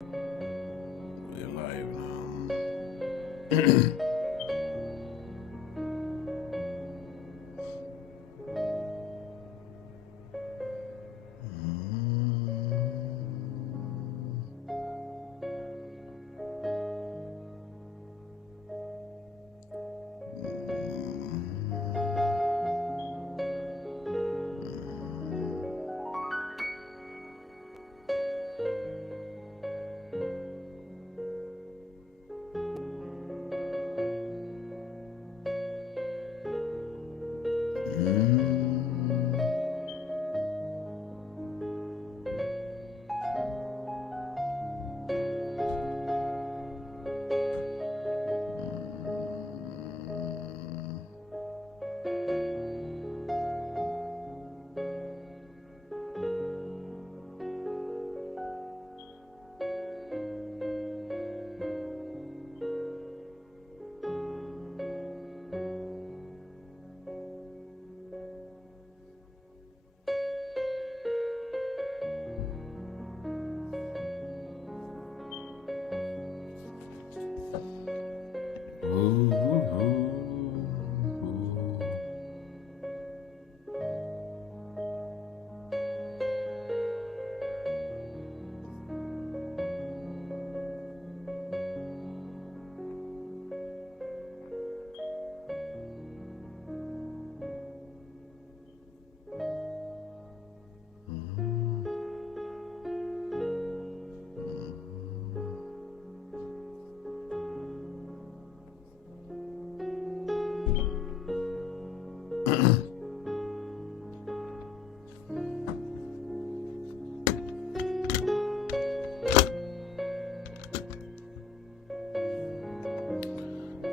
We're live now.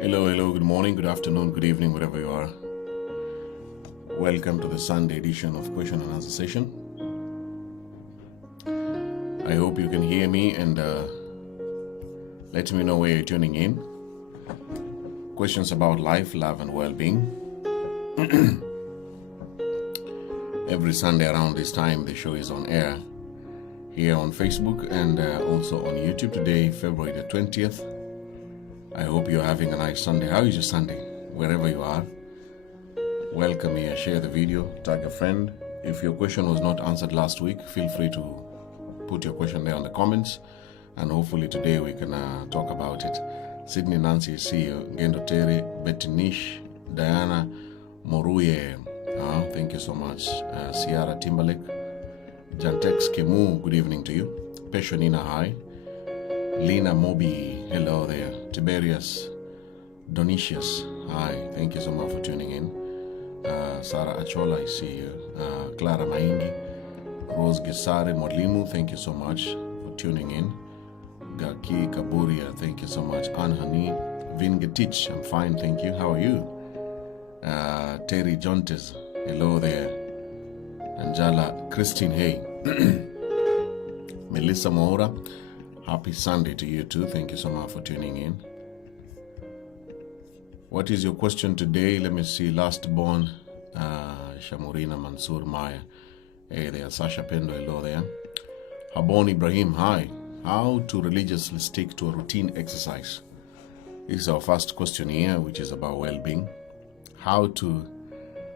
Hello, good morning, good afternoon, good evening, wherever you are. Welcome to the Sunday edition of Question and Answer Session. I hope you can hear me and let me know where you're tuning in. Questions about life, love, and well-being. Every Sunday around this time, the show is on air here on Facebook and also on YouTube today, February the 20th. I hope you're having a nice Sunday. How is your Sunday? Wherever you are, welcome here, share the video, tag a friend. If your question was not answered last week, feel free to put your question there on the comments, and hopefully today we can talk about it. Sydney Nancy, see you. Gendo Terry, Bettinish, Diana Moruye, thank you so much. Sierra Timberlake, Jantex Kemu, good evening to you. Peshonina, hi. Lena Moby, hello there. Tiberius Donitius, hi, thank you so much for tuning in. Sarah Achola, I see you. Clara Maingi, Rose Gesare Modlimu, thank you so much for tuning in. Gaki Kaburia, thank you so much. Anhani Vingetich, I'm fine, thank you. How are you? Terry Jontes, hello there. Angela Christine, hey. Melissa Moura, happy Sunday to you too. Thank you so much for tuning in. What is your question today? Let me see. Last born, Shamurina Mansour Maya. Hey there. Sasha Pendo, hello there. Habon Ibrahim, hi. How to religiously stick to a routine exercise? This is our first question here, which is about well-being. How to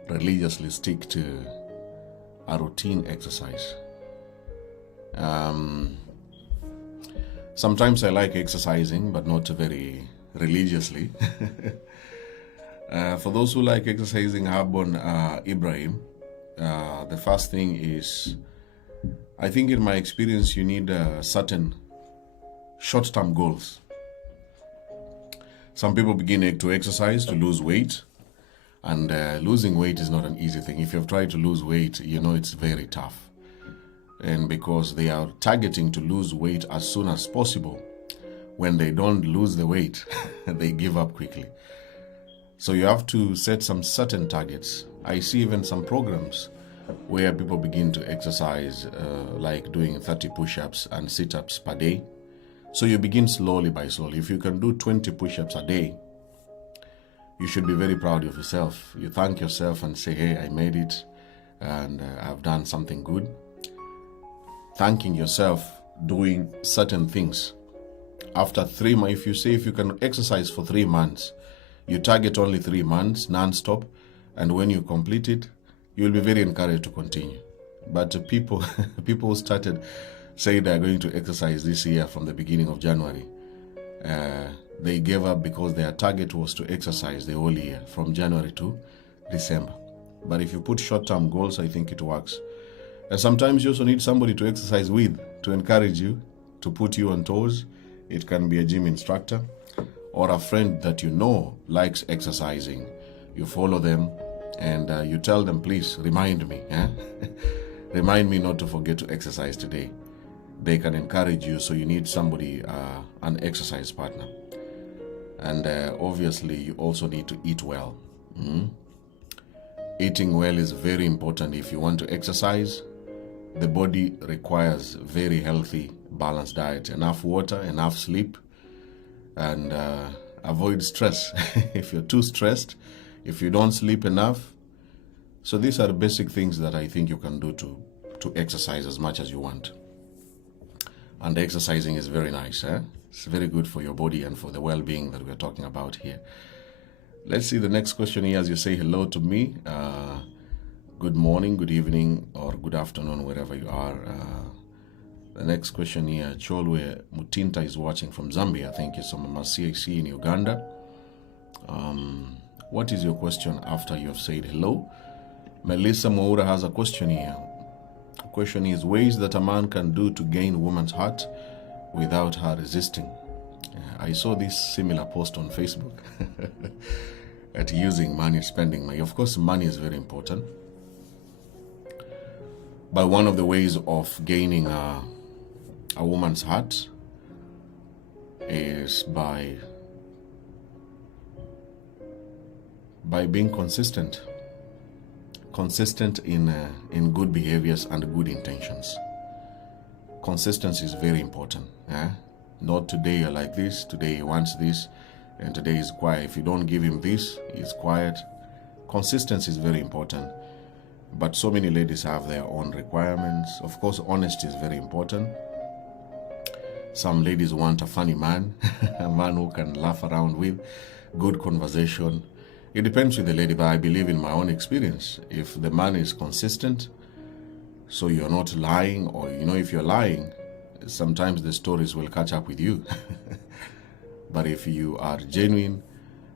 religiously stick to a routine exercise. Sometimes I like exercising, but not very religiously. For those who like exercising, Habon Ibrahim, the first thing is, I think in my experience, you need certain short-term goals. Some people begin to exercise to lose weight, and losing weight is not an easy thing. If you've tried to lose weight, you know it's very tough. And because they are targeting to lose weight as soon as possible, when they don't lose the weight, they give up quickly. So you have to set some certain targets. I see even some programs where people begin to exercise, like doing 30 push-ups and sit-ups per day. So you begin slowly by slowly. If you can do 20 push-ups a day, you should be very proud of yourself. You thank yourself and say, hey, I made it and I've done something good. Thanking yourself doing certain things. After 3 months, if you can exercise for 3 months, you target only 3 months non-stop, and when you complete it, you will be very encouraged to continue. But people started saying they're going to exercise this year from the beginning of January. They gave up because their target was to exercise the whole year from January to December. But if you put short-term goals, I think it works. And sometimes you also need somebody to exercise with, to encourage you, to put you on toes. It can be a gym instructor or a friend that you know likes exercising. You follow them and you tell them, please remind me. Remind me not to forget to exercise today. They can encourage you, so you need somebody, an exercise partner. And obviously, you also need to eat well. Eating well is very important if you want to exercise. The body requires very healthy, balanced diet, enough water, enough sleep, and avoid stress. If you're too stressed, if you don't sleep enough. So these are the basic things that I think you can do to exercise as much as you want. And exercising is very nice. It's very good for your body and for the well-being that we're talking about here. Let's see the next question here as you say hello to me. Good morning, good evening, or good afternoon, wherever you are. The next question here, Cholwe Mutinta is watching from Zambia. Thank you so much. CAC in Uganda. What is your question after you have said hello? Melissa Moura has a question here. The question is, ways that a man can do to gain a woman's heart without her resisting. I saw this similar post on Facebook at using money, spending money. Of course, money is very important. But one of the ways of gaining a woman's heart is by being consistent. Consistent in good behaviors and good intentions. Consistency is very important. Not today you're like this, today he wants this, and today he's quiet. If you don't give him this, he's quiet. Consistency is very important. But so many ladies have their own requirements. Of course, honesty is very important. Some ladies want a funny man, a man who can laugh around with, good conversation. It depends with the lady, but I believe in my own experience, if the man is consistent, so you're not lying, or if you're lying, sometimes the stories will catch up with you. But if you are genuine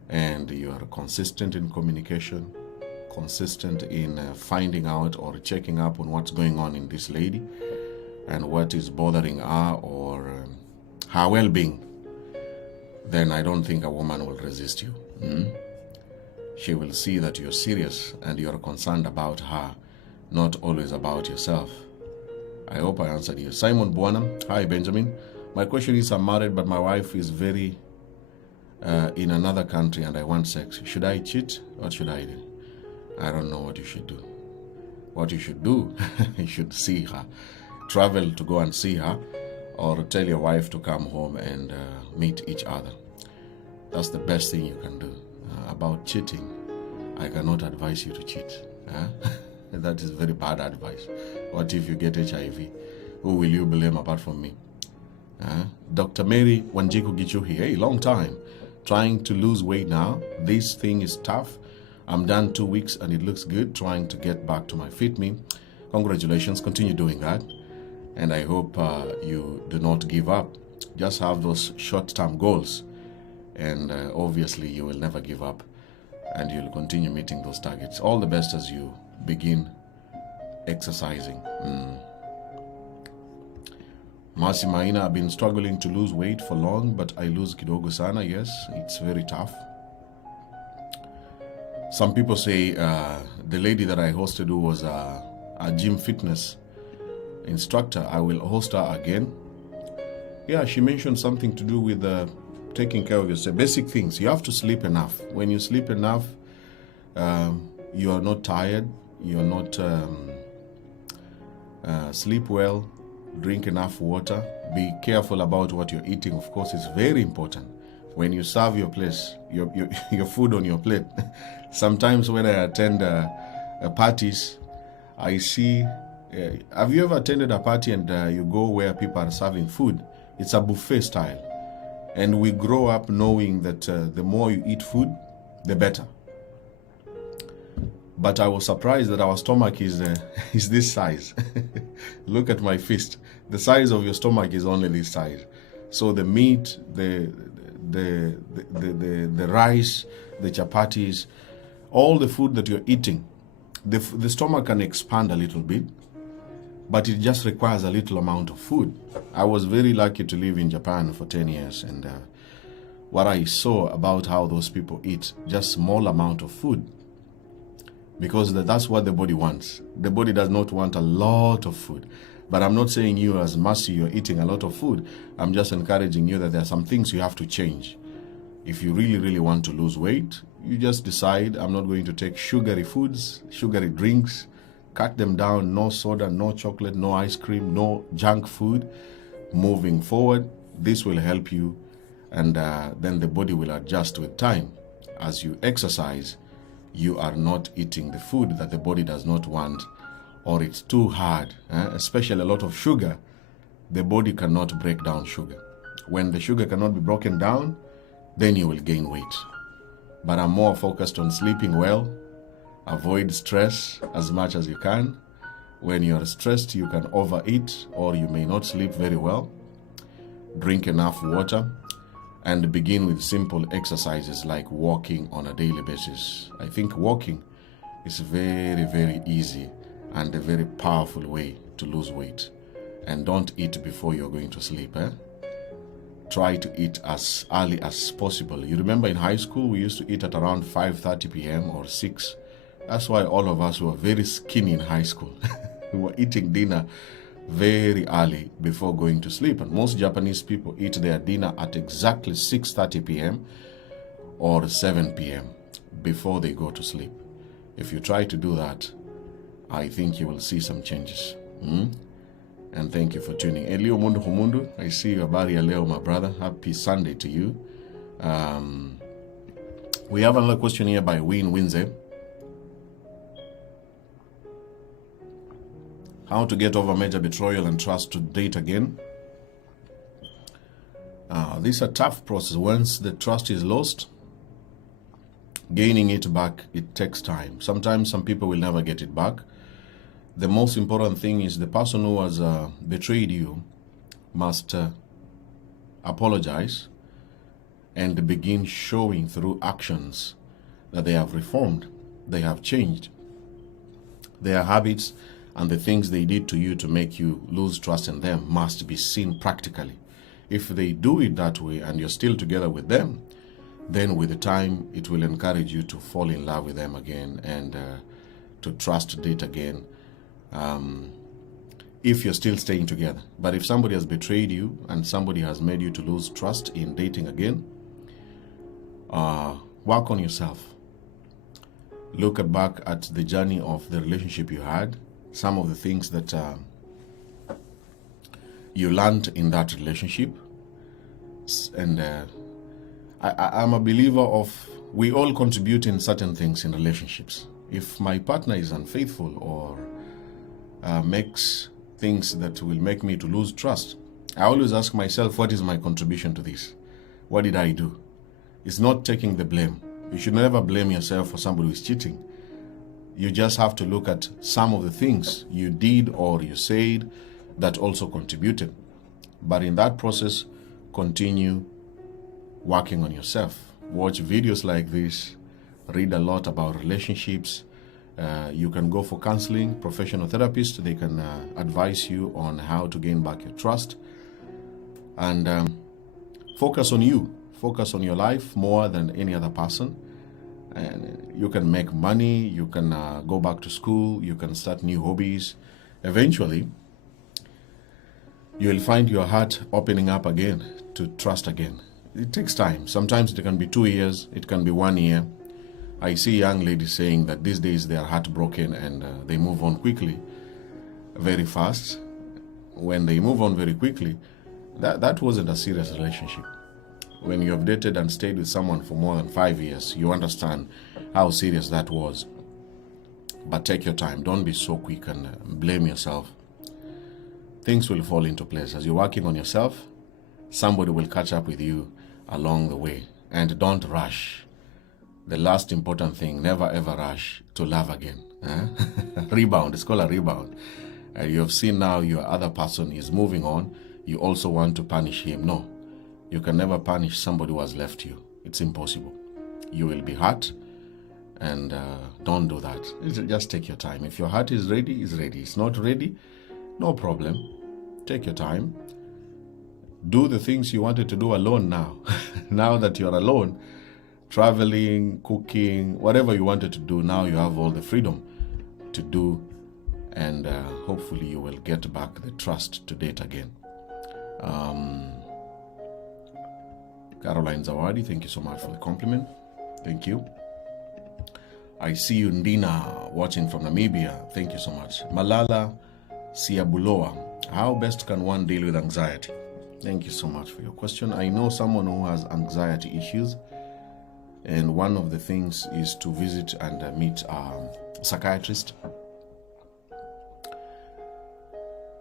and you are consistent in communication, consistent in finding out or checking up on what's going on in this lady and what is bothering her or her well-being, then I don't think a woman will resist you. She will see that you're serious and you're concerned about her, not always about yourself. I hope I answered you. Simon Buana, hi Benjamin. My question is, I'm married but my wife is very in another country and I want sex. Should I cheat? What should I do? I don't know what you should do. What you should do, you should see her. Travel to go and see her, or tell your wife to come home and meet each other. That's the best thing you can do. About cheating, I cannot advise you to cheat. That is very bad advice. What if you get HIV? Who will you blame apart from me? Dr. Mary Wanjiku Gichuhi, hey, long time. Trying to lose weight now. This thing is tough. I'm done 2 weeks and it looks good. Trying to get back to my fit me. Congratulations. Continue doing that. And I hope you do not give up. Just have those short-term goals. And obviously you will never give up. And you'll continue meeting those targets. All the best as you begin exercising. Masi Maina, I've been struggling to lose weight for long, but I lose kidogo sana. Yes, it's very tough. Some people say the lady that I hosted who was a gym fitness instructor, I will host her again. Yeah, she mentioned something to do with taking care of yourself. Basic things. You have to sleep enough. When you sleep enough, you are not tired. You are not sleep well. Drink enough water. Be careful about what you're eating. Of course, it's very important. When you serve your place, your food on your plate. Sometimes when I attend parties, I see Have you ever attended a party and you go where people are serving food? It's a buffet style. And we grow up knowing that the more you eat food, the better. But I was surprised that our stomach is this size. Look at my fist. The size of your stomach is only this size. So the meat, the rice, the chapatis, all the food that you're eating, the stomach can expand a little bit, but it just requires a little amount of food. I was very lucky to live in Japan for 10 years, and what I saw about how those people eat, just small amount of food, because that's what the body wants. The body does not want a lot of food. But I'm not saying you as Mercy, you're eating a lot of food. I'm just encouraging you that there are some things you have to change. If you really, really want to lose weight, you just decide, I'm not going to take sugary foods, sugary drinks, cut them down, no soda, no chocolate, no ice cream, no junk food. Moving forward, this will help you, and then the body will adjust with time. As you exercise, you are not eating the food that the body does not want, or it's too hard, especially a lot of sugar. The body cannot break down sugar. When the sugar cannot be broken down, then you will gain weight. But I'm more focused on sleeping well, avoid stress as much as you can. When you're stressed, you can overeat, or you may not sleep very well. Drink enough water, and begin with simple exercises like walking on a daily basis. I think walking is very, very easy and a very powerful way to lose weight. And don't eat before you're going to sleep. Try to eat as early as possible. You remember in high school, we used to eat at around 5:30 p.m. or 6. That's why all of us were very skinny in high school. We were eating dinner very early before going to sleep. And most Japanese people eat their dinner at exactly 6:30 p.m. or 7 p.m. before they go to sleep. If you try to do that, I think you will see some changes. And thank you for tuning in. Elio Mundu Humundu, I see you. Habari ya leo, my brother. Happy Sunday to you. We have another question here by Win Winze. How to get over major betrayal and trust to date again. This is a tough process. Once the trust is lost, gaining it back, it takes time. Sometimes some people will never get it back. The most important thing is the person who has betrayed you must apologize and begin showing through actions that they have reformed, they have changed. Their habits and the things they did to you to make you lose trust in them must be seen practically. If they do it that way and you're still together with them, then with the time it will encourage you to fall in love with them again and to trust date again. If you're still staying together. But if somebody has betrayed you and somebody has made you to lose trust in dating again, work on yourself. Look back at the journey of the relationship you had, some of the things that you learned in that relationship. And I'm a believer of, we all contribute in certain things in relationships. If my partner is unfaithful or makes things that will make me to lose trust, I always ask myself, what is my contribution to this? What did I do? It's not taking the blame. You should never blame yourself for somebody who is cheating. You just have to look at some of the things you did or you said that also contributed. But in that process, continue working on yourself. Watch videos like this, read a lot about relationships. You can go for counseling, professional therapists. They can advise you on how to gain back your trust. And focus on you. Focus on your life more than any other person. And you can make money, you can go back to school, you can start new hobbies. Eventually, you will find your heart opening up again to trust again. It takes time. Sometimes it can be 2 years, it can be 1 year. I see young ladies saying that these days they are heartbroken and they move on quickly, very fast. When they move on very quickly, that wasn't a serious relationship. When you have dated and stayed with someone for more than 5 years, you understand how serious that was. But take your time. Don't be so quick and blame yourself. Things will fall into place. As you're working on yourself, somebody will catch up with you along the way. And don't rush. The last important thing, never ever rush to love again. Rebound, it's called a rebound. You have seen now your other person is moving on. You also want to punish him. No, you can never punish somebody who has left you. It's impossible. You will be hurt, and don't do that. Just take your time. If your heart is ready, it's ready. It's not ready, no problem. Take your time. Do the things you wanted to do alone now. Now that you're alone, traveling, cooking, whatever you wanted to do, now you have all the freedom to do, and hopefully you will get back the trust to date again. Caroline Zawadi, thank you so much for the compliment. Thank you. I see you, Ndina, watching from Namibia. Thank you so much. Malala Siabuloa, how best can one deal with anxiety? Thank you so much for your question. I know someone who has anxiety issues, and one of the things is to visit and meet a psychiatrist.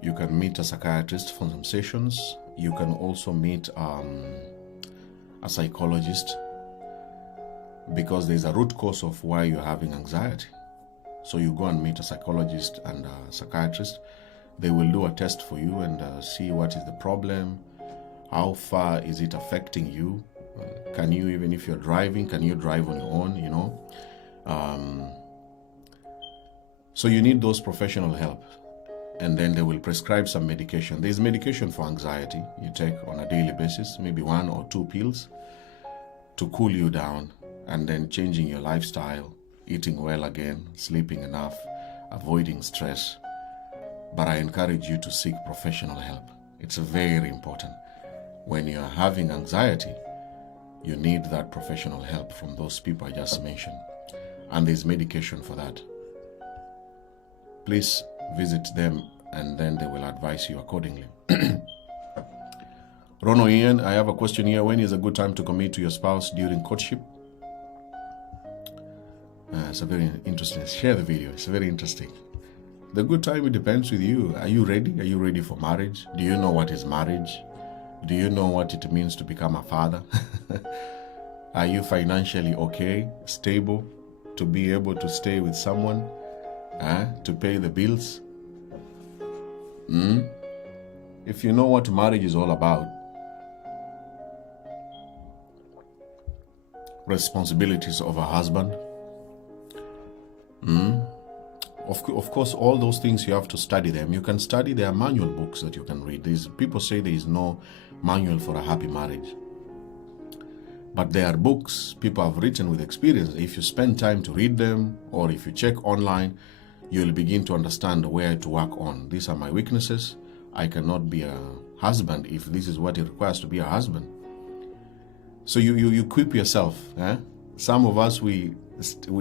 You can meet a psychiatrist for some sessions. You can also meet a psychologist, because there's a root cause of why you're having anxiety. So you go and meet a psychologist and a psychiatrist. They will do a test for you and see what is the problem, how far is it affecting you. Can you, even if you're driving, can you drive on your own, you know? So you need those professional help. And then they will prescribe some medication. There's medication for anxiety you take on a daily basis, maybe 1 or 2 pills to cool you down, and then changing your lifestyle, eating well again, sleeping enough, avoiding stress. But I encourage you to seek professional help. It's very important. When you're having anxiety, you need that professional help from those people I just mentioned. And there's medication for that. Please visit them, and then they will advise you accordingly. Rono Ian, I have a question here. When is a good time to commit to your spouse during courtship? It's a very interesting. Share the video. It's very interesting. The good time, it depends with you. Are you ready? Are you ready for marriage? Do you know what is marriage? Do you know what it means to become a father? Are you financially okay, stable, to be able to stay with someone, to pay the bills? If you know what marriage is all about, responsibilities of a husband, of course, all those things you have to study them. You can study. There are manual books that you can read. People say there is no manual for a happy marriage, but there are books people have written with experience. If you spend time to read them, or if you check online, you'll begin to understand where to work on. These are my weaknesses. I cannot be a husband if this is what it requires to be a husband. So you equip yourself. Some of us, we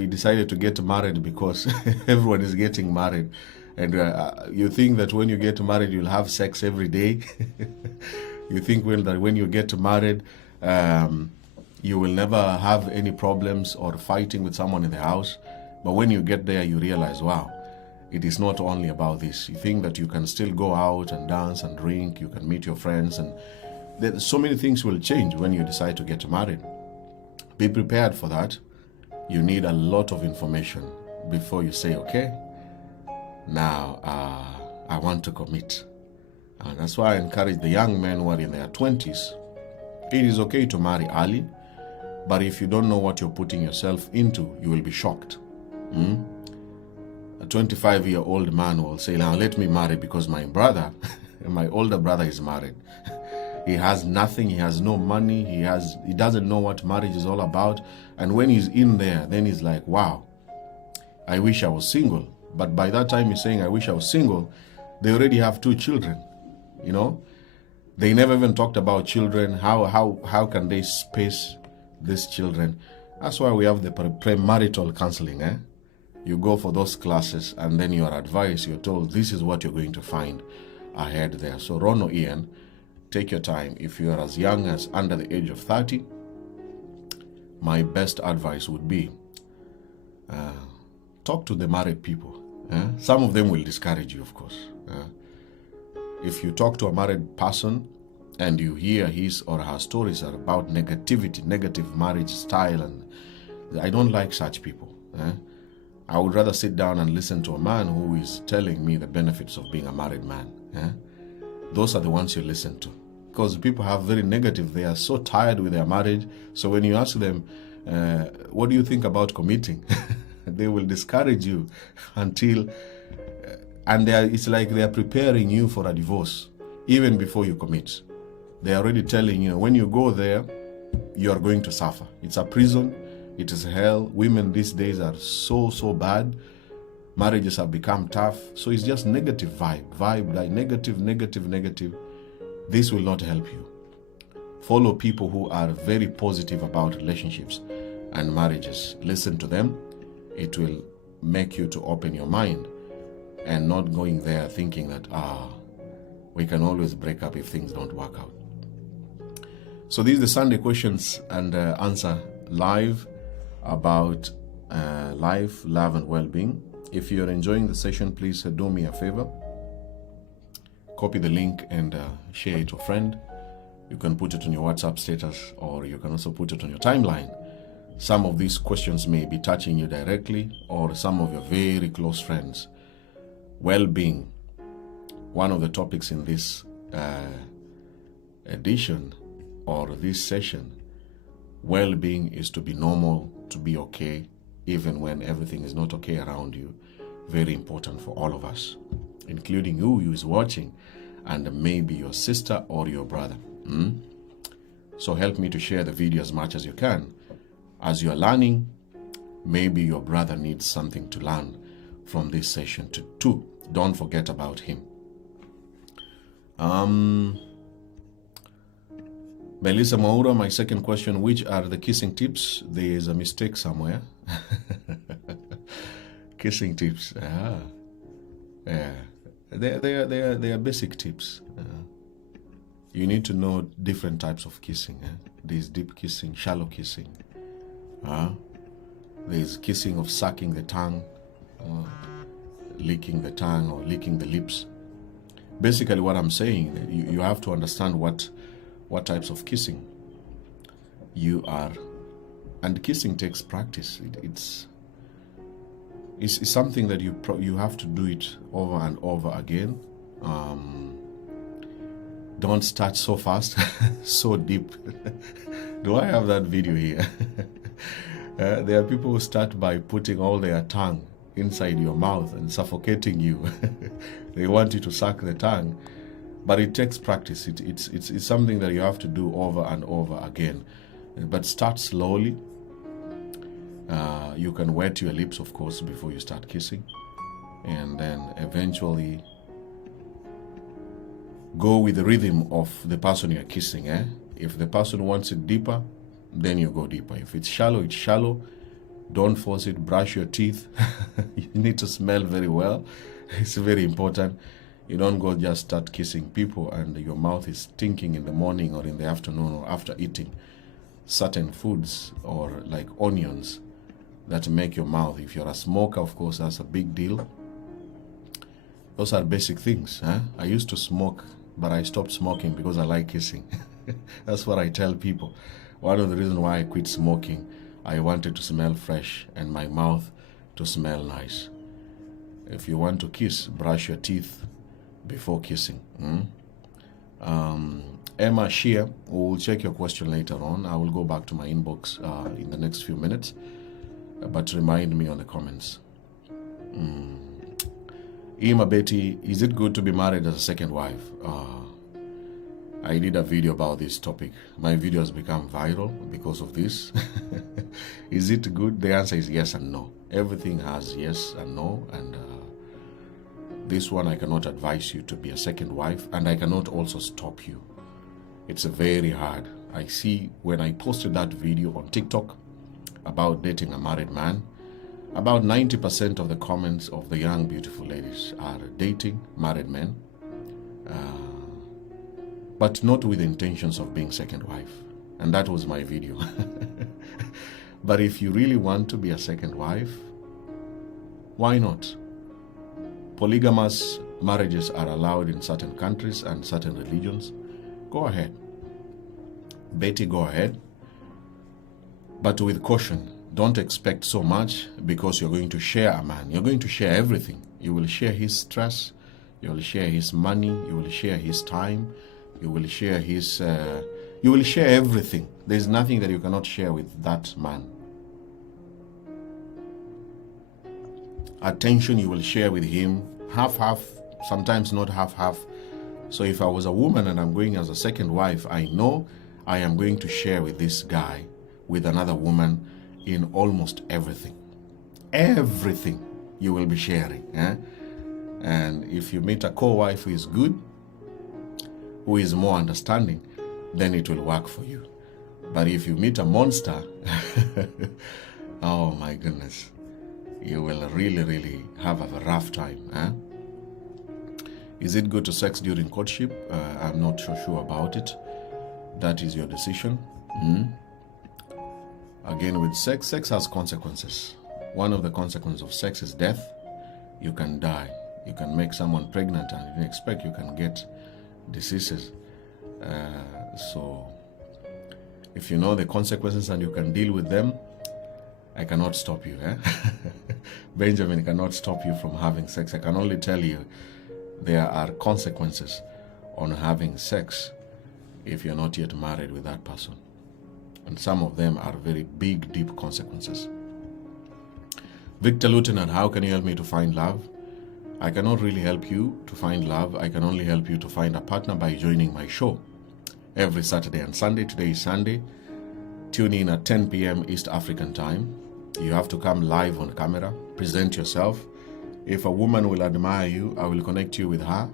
decided to get married because everyone is getting married, and you think that when you get married you'll have sex every day. You think when you get married you will never have any problems or fighting with someone in the house. But when you get there, you realize, wow, it is not only about this. You think that you can still go out and dance and drink, you can meet your friends, and so many things will change when you decide to get married. Be prepared for that. You need a lot of information before you say, okay, now I want to commit. And that's why I encourage the young men who are in their 20s. It is okay to marry early, but if you don't know what you're putting yourself into, you will be shocked. A 25-year-old man will say, now let me marry because my brother, my older brother, is married. He has nothing, he has no money, he doesn't know what marriage is all about. And when he's in there, then he's like, wow, I wish I was single. But by that time he's saying, I wish I was single, they already have 2 children, you know? They never even talked about children. How can they space these children? That's why we have the premarital counseling. You go for those classes, and then you are advised, you're told, this is what you're going to find ahead there. So Rono Ian, take your time. If you are as young as under the age of 30, my best advice would be talk to the married people. Some of them will discourage you, of course. If you talk to a married person and you hear his or her stories are about negativity, negative marriage style, and I don't like such people. I would rather sit down and listen to a man who is telling me the benefits of being a married man. Those are the ones you listen to. Because people have very negative, they are so tired with their marriage. So when you ask them, what do you think about committing? They will discourage you until, it's like they are preparing you for a divorce, even before you commit. They are already telling you, when you go there, you are going to suffer. It's a prison, it is hell. Women these days are so bad. Marriages have become tough. So it's just negative vibe, like negative. This will not help you. Follow people who are very positive about relationships and marriages. Listen to them. It will make you to open your mind and not going there thinking that, we can always break up if things don't work out. So these are the Sunday questions and answer live about life, love, and well-being. If you're enjoying the session, please do me a favor. Copy the link and share it to a friend. You can put it on your WhatsApp status, or you can also put it on your timeline. Some of these questions may be touching you directly, or some of your very close friends. Well-being, one of the topics in this edition or this session. Well-being is to be normal, to be okay, even when everything is not okay around you. Very important for all of us, including you who is watching, and maybe your sister or your brother. So help me to share the video as much as you can. As you're learning, maybe your brother needs something to learn from this session too. Don't forget about him. Melissa Maura, my second question, which are the kissing tips? There is a mistake somewhere. Kissing tips. They are basic tips. You need to know different types of kissing. There's deep kissing, shallow kissing. There's kissing of sucking the tongue, licking the tongue, or licking the lips. Basically what I'm saying, you have to understand what types of kissing you are. And kissing takes practice. It's something that you have to do it over and over again. Don't start so fast, so deep. Do I have that video here? There are people who start by putting all their tongue inside your mouth and suffocating you. They want you to suck the tongue, but it takes practice. It's something that you have to do over and over again. But start slowly. You can wet your lips, of course, before you start kissing, and then eventually go with the rhythm of the person you're kissing. If the person wants it deeper, then you go deeper. If it's shallow, it's shallow. Don't force it. Brush your teeth. You need to smell very well. It's very important. You don't go just start kissing people and your mouth is stinking in the morning or in the afternoon or after eating certain foods, or like onions that make your mouth. If you're a smoker, of course, that's a big deal. Those are basic things. I used to smoke, but I stopped smoking because I like kissing. That's what I tell people. One of the reasons why I quit smoking, I wanted to smell fresh and my mouth to smell nice. If you want to kiss, brush your teeth before kissing. Emma Shear, we'll check your question later on. I will go back to my inbox in the next few minutes, but remind me on the comments. Ima Betty, is it good to be married as a second wife? I did a video about this topic. My video has become viral because of this. Is it good? The answer is yes and no. Everything has yes and no, and this one I cannot advise you to be a second wife, and I cannot also stop you. It's very hard. I see when I posted that video on TikTok about dating a married man, about 90% of the comments of the young beautiful ladies are dating married men, but not with intentions of being second wife. And that was my video. But if you really want to be a second wife, Why not? Polygamous marriages are allowed in certain countries and certain religions. Go ahead. Betty, go ahead. But with caution. Don't expect so much because you're going to share a man. You're going to share everything. You will share his stress. You will share his money. You will share his time. You will share his... you will share everything. There's nothing that you cannot share with that man. Attention you will share with him. Half-half, sometimes not half-half. So if I was a woman and I'm going as a second wife, I know I am going to share with this guy, with another woman, in almost everything. Everything you will be sharing. And if you meet a co-wife who is good, who is more understanding, then it will work for you. But if you meet a monster, oh my goodness, you will really have a rough time. Is it good to sex during courtship? I'm not so sure about it. That is your decision. Again, with sex has consequences. One of the consequences of sex is death. You can die. You can make someone pregnant and you didn't expect you can get diseases. So if you know the consequences and you can deal with them, I cannot stop you. Benjamin cannot stop you from having sex. I can only tell you there are consequences on having sex if you're not yet married with that person. And some of them are very big, deep consequences. Victor Lieutenant, how can you help me to find love? I cannot really help you to find love. I can only help you to find a partner by joining my show every Saturday and Sunday. Today is Sunday. Tune in at 10 p.m. East African time. You have to come live on camera, present yourself. If a woman will admire you, I will connect you with her.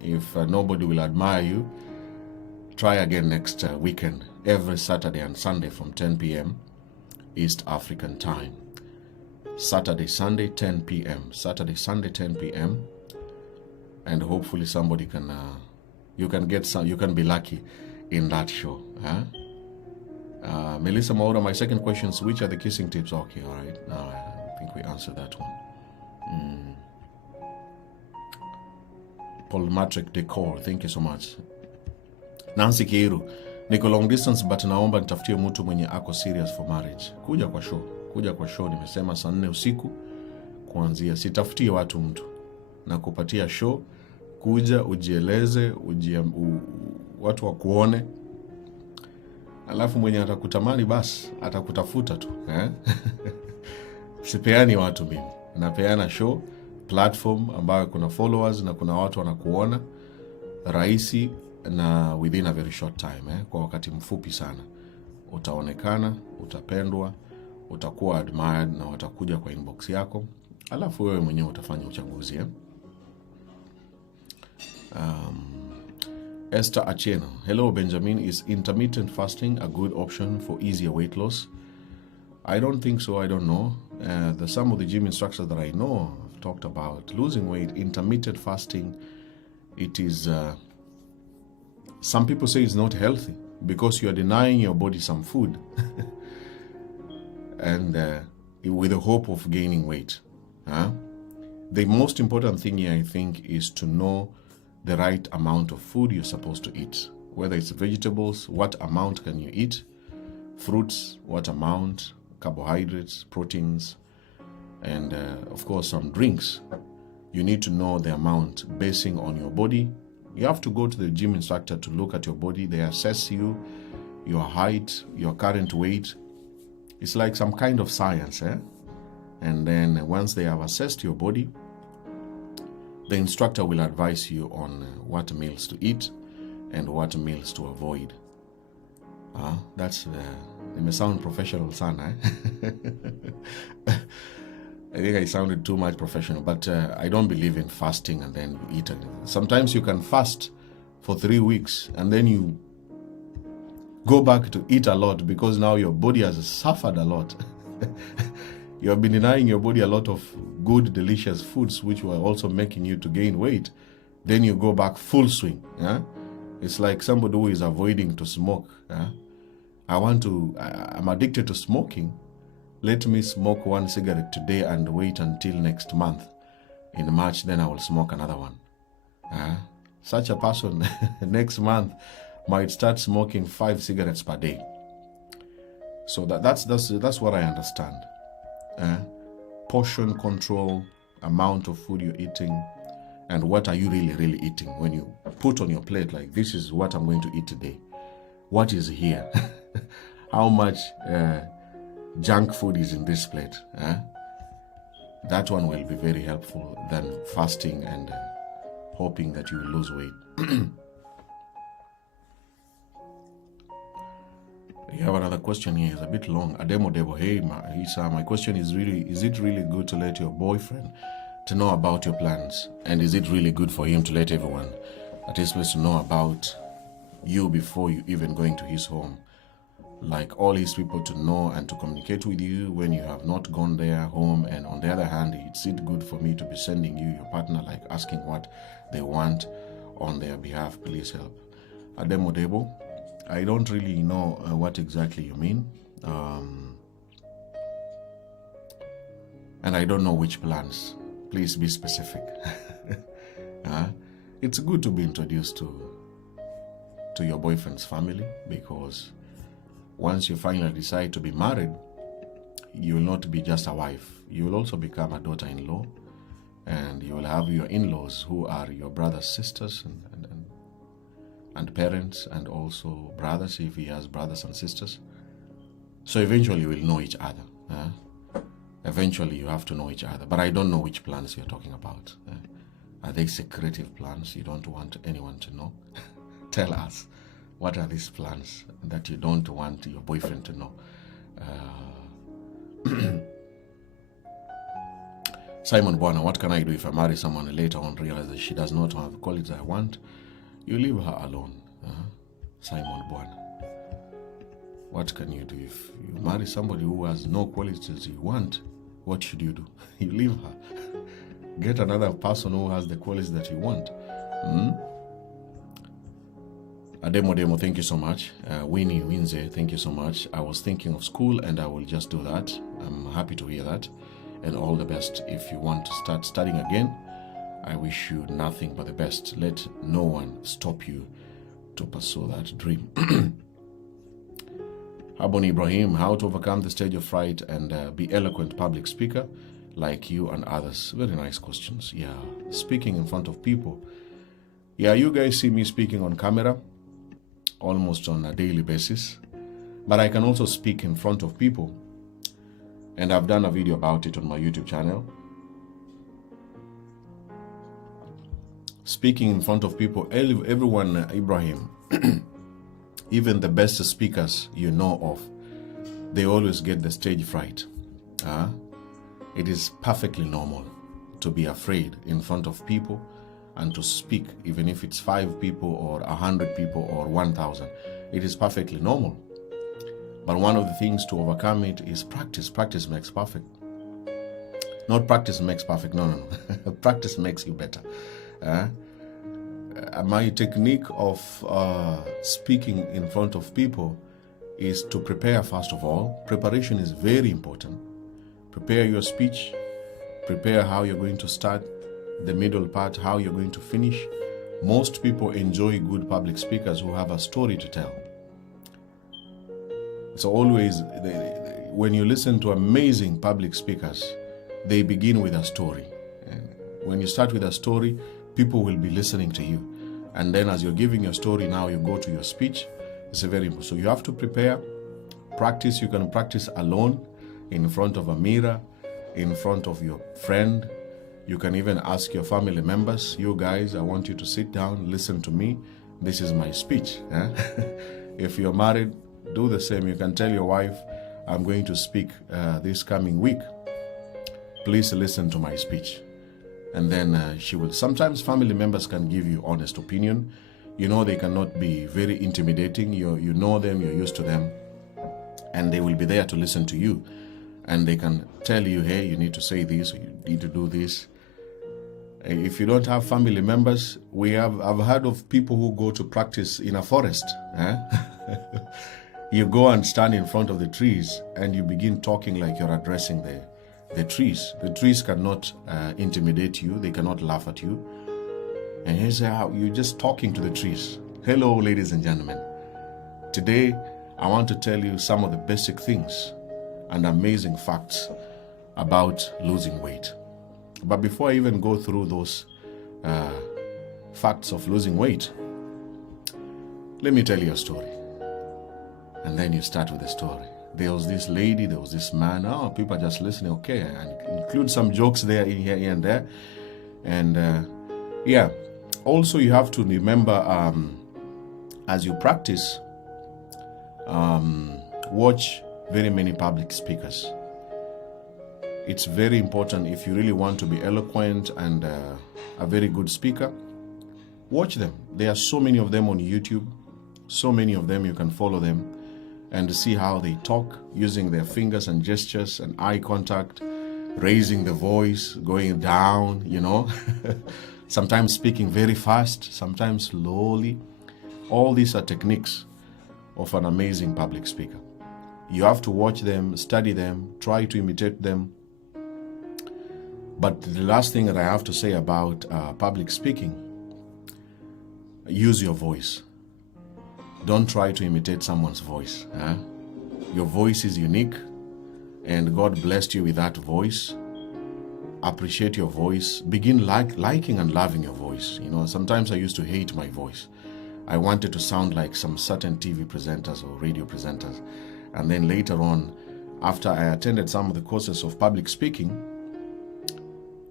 If nobody will admire you, try again next weekend, every Saturday and Sunday from 10 p.m. East African time. Saturday, Sunday, 10 p.m. Saturday, Sunday, 10 p.m. And hopefully somebody can, you can be lucky in that show. Melissa Maura, my second question is, which are the kissing tips? Okay, all right. Now I think we answered that one. Polmatric Decor, thank you so much. Nancy Kiiru, niko long distance but naomba nitafutie mtu mwenye ako serious for marriage. Kuja kwa show nimesema saa 4 usiku kuanzia. Sitafutie watu mtu. Na kupatia show, kuja ujieleze, watu wakuone. Alafu mwenye atakutamani basi atakutafuta tu, Sipeani watu mimi. Napeana show, platform ambayo kuna followers na kuna watu wanakuona rahisi na within a very short time, kwa wakati mfupi sana. Utaonekana, utapendwa, utakuwa admired na watakuja kwa inbox yako. Alafu wewe mwenyewe utafanya uchaguzi, Esther Acheno. Hello Benjamin, is intermittent fasting a good option for easier weight loss? I don't think so. I don't know. Some of the gym instructors that I know have talked about losing weight. Intermittent fasting, it is, some people say it's not healthy because you are denying your body some food and with the hope of gaining weight. The most important thing here, I think, is to know the right amount of food you're supposed to eat. Whether it's vegetables, what amount can you eat? Fruits, what amount? Carbohydrates, proteins, and of course some drinks. You need to know the amount basing on your body. You have to go to the gym instructor to look at your body. They assess you, your height, your current weight. It's like some kind of science, And then once they have assessed your body, the instructor will advise you on what meals to eat and what meals to avoid. It may sound professional, sana. I think I sounded too much professional, but I don't believe in fasting and then eat. Sometimes you can fast for 3 weeks and then you go back to eat a lot because now your body has suffered a lot. You have been denying your body a lot of good, delicious foods which were also making you to gain weight. Then you go back full swing. It's like somebody who is avoiding to smoke. I'm addicted to smoking, let me smoke one cigarette today and wait until next month. In March, then I will smoke another one. Such a person next month might start smoking 5 cigarettes per day. So that's what I understand. Portion control, amount of food you're eating, and what are you really eating. When you put on your plate, like, this is what I'm going to eat today. What is here? How much junk food is in this plate? That one will be very helpful than fasting and hoping that you will lose weight. You have another question here. It's a bit long. Ademo Debo, hey, my question is it really good to let your boyfriend to know about your plans? And is it really good for him to let everyone that he's supposed to know about you before you even going to his home? Like, all his people to know and to communicate with you when you have not gone there home? And on the other hand, is it good for me to be sending you your partner, like asking what they want on their behalf? Please help. Ademo Debo, I don't really know what exactly you mean. And I don't know which plans. Please be specific. It's good to be introduced to your boyfriend's family, because once you finally decide to be married, you will not be just a wife. You will also become a daughter-in-law, and you will have your in-laws who are your brothers, sisters, and parents, and also brothers if he has brothers and sisters. So eventually you will know each other. Eventually you have to know each other. But I don't know which plans you're talking about. Are they secretive plans you don't want anyone to know? Tell us, what are these plans that you don't want your boyfriend to know? Simon Bwana, what can I do if I marry someone and later on realize that she does not have the qualities I want? You leave her alone. Simon Bwana, what can you do if you marry somebody who has no qualities you want? What should you do? You leave her. Get another person who has the qualities that you want. Ademo, thank you so much. Winnie Winze, thank you so much. I was thinking of school and I will just do that. I'm happy to hear that. And all the best. If you want to start studying again, I wish you nothing but the best. Let no one stop you to pursue that dream. Habon Ibrahim, how to overcome the stage of fright and be eloquent public speaker like you and others. Very nice questions. Yeah, speaking in front of people. Yeah, you guys see me speaking on camera almost on a daily basis, but I can also speak in front of people, and I've done a video about it on my YouTube channel. Speaking in front of people, everyone, Ibrahim, even the best speakers you know of, they always get the stage fright. It is perfectly normal to be afraid in front of people and to speak, even if it's 5 people or 100 people or 1,000. It is perfectly normal. But one of the things to overcome it is practice. Practice makes perfect. Not practice makes perfect, no. Practice makes you better. My technique of speaking in front of people is to prepare first of all. Preparation is very important. Prepare your speech. Prepare how you're going to start, the middle part, how you're going to finish. Most people enjoy good public speakers who have a story to tell. So always, when you listen to amazing public speakers, they begin with a story. And when you start with a story, people will be listening to you. And then as you're giving your story, now you go to your speech. It's a very important. So you have to prepare, practice. You can practice alone, in front of a mirror, in front of your friend. You can even ask your family members, you guys, I want you to sit down, listen to me. This is my speech. If you're married, do the same. You can tell your wife, I'm going to speak this coming week. Please listen to my speech. And then she will. Sometimes family members can give you honest opinion. You know, they cannot be very intimidating. You know them, you're used to them. And they will be there to listen to you. And they can tell you, hey, you need to say this, or you need to do this. If you don't have family members, I've heard of people who go to practice in a forest. You go and stand in front of the trees and you begin talking like you're addressing the trees. The trees cannot intimidate you. They cannot laugh at you. And here's how you're just talking to the trees. Hello, ladies and gentlemen. Today, I want to tell you some of the basic things and amazing facts about losing weight. But before I even go through those facts of losing weight, let me tell you a story. And then you start with the story. There was this lady, there was this man. Oh, people are just listening. Okay, and include some jokes there, in here and there. And yeah, also you have to remember as you practice, watch very many public speakers. It's very important if you really want to be eloquent and a very good speaker. Watch them. There are so many of them on YouTube. So many of them, you can follow them and see how they talk using their fingers and gestures and eye contact, raising the voice, going down, you know, sometimes speaking very fast, sometimes slowly. All these are techniques of an amazing public speaker. You have to watch them, study them, try to imitate them. But the last thing that I have to say about public speaking, use your voice. Don't try to imitate someone's voice. Your voice is unique, and God blessed you with that voice. Appreciate your voice. Begin liking and loving your voice. You know, sometimes I used to hate my voice. I wanted to sound like some certain TV presenters or radio presenters. And then later on, after I attended some of the courses of public speaking,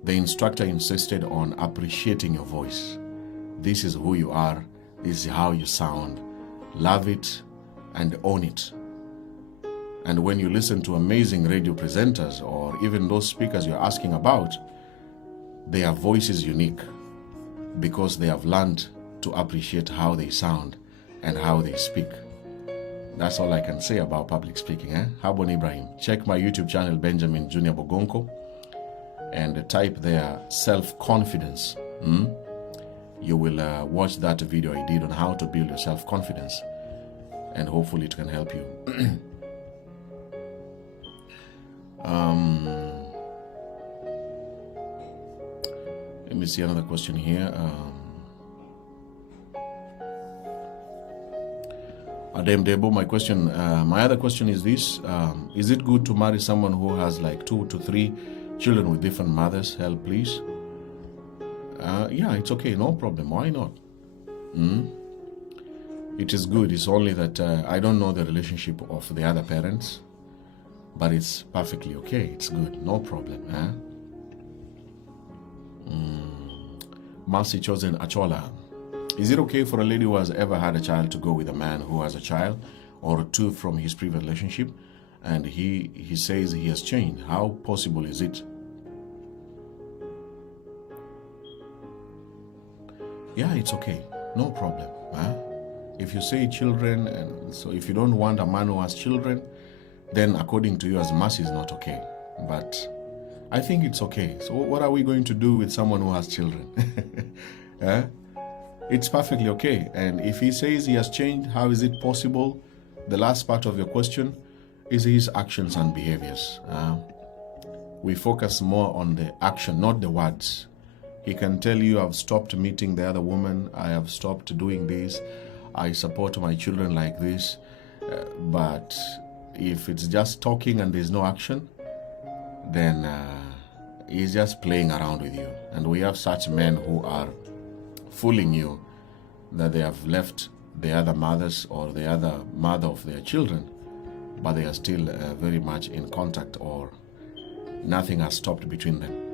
the instructor insisted on appreciating your voice. This is who you are. This is how you sound. Love it and own it. And when you listen to amazing radio presenters or even those speakers you're asking about, their voice is unique because they have learned to appreciate how they sound and how they speak. That's all I can say about public speaking. Habon Ibrahim. Check my YouTube channel, Benjamin Junior Bogonko, and type there self-confidence. You will watch that video I did on how to build your self-confidence, and hopefully it can help you. Let me see another question here. Adem Debo, my other question is this. Is it good to marry someone who has like 2 to 3 children with different mothers? Help, please. Yeah, it's okay, no problem. Why not? It is good. It's only that I don't know the relationship of the other parents, but it's perfectly okay. It's good, no problem. Mercy Chosen Achola. Is it okay for a lady who has ever had a child to go with a man who has a child or 2 from his previous relationship, and he says he has changed? How possible is it? Yeah, it's okay. No problem. If you say children, and so if you don't want a man who has children, then according to you as Mercy is not okay. But I think it's okay. So what are we going to do with someone who has children? It's perfectly okay. And if he says he has changed, how is it possible? The last part of your question is his actions and behaviors. We focus more on the action, not the words. He can tell you, I've stopped meeting the other woman, I have stopped doing this, I support my children like this. But if it's just talking and there's no action, then he's just playing around with you. And we have such men who are fooling you that they have left the other mothers or the other mother of their children, but they are still very much in contact, or nothing has stopped between them.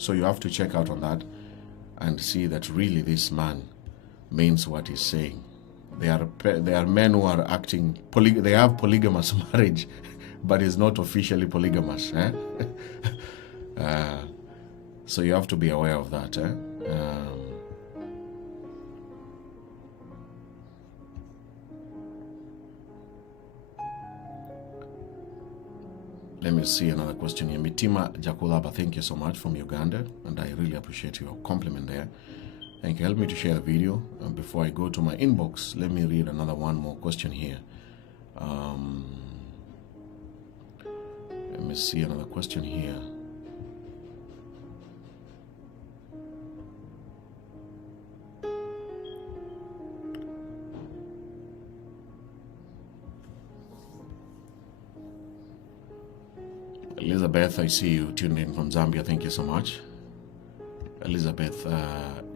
So you have to check out on that and see that really this man means what he's saying. There are men who are acting, they have polygamous marriage, but it's not officially polygamous. So you have to be aware of that. Let me see another question here. Mitima Jakulaba, thank you so much from Uganda, and I really appreciate your compliment there. Thank you. Help me to share the video. And before I go to my inbox, let me read another one more question here. see another question here. Elizabeth, I see you tuned in from Zambia. Thank you so much. Elizabeth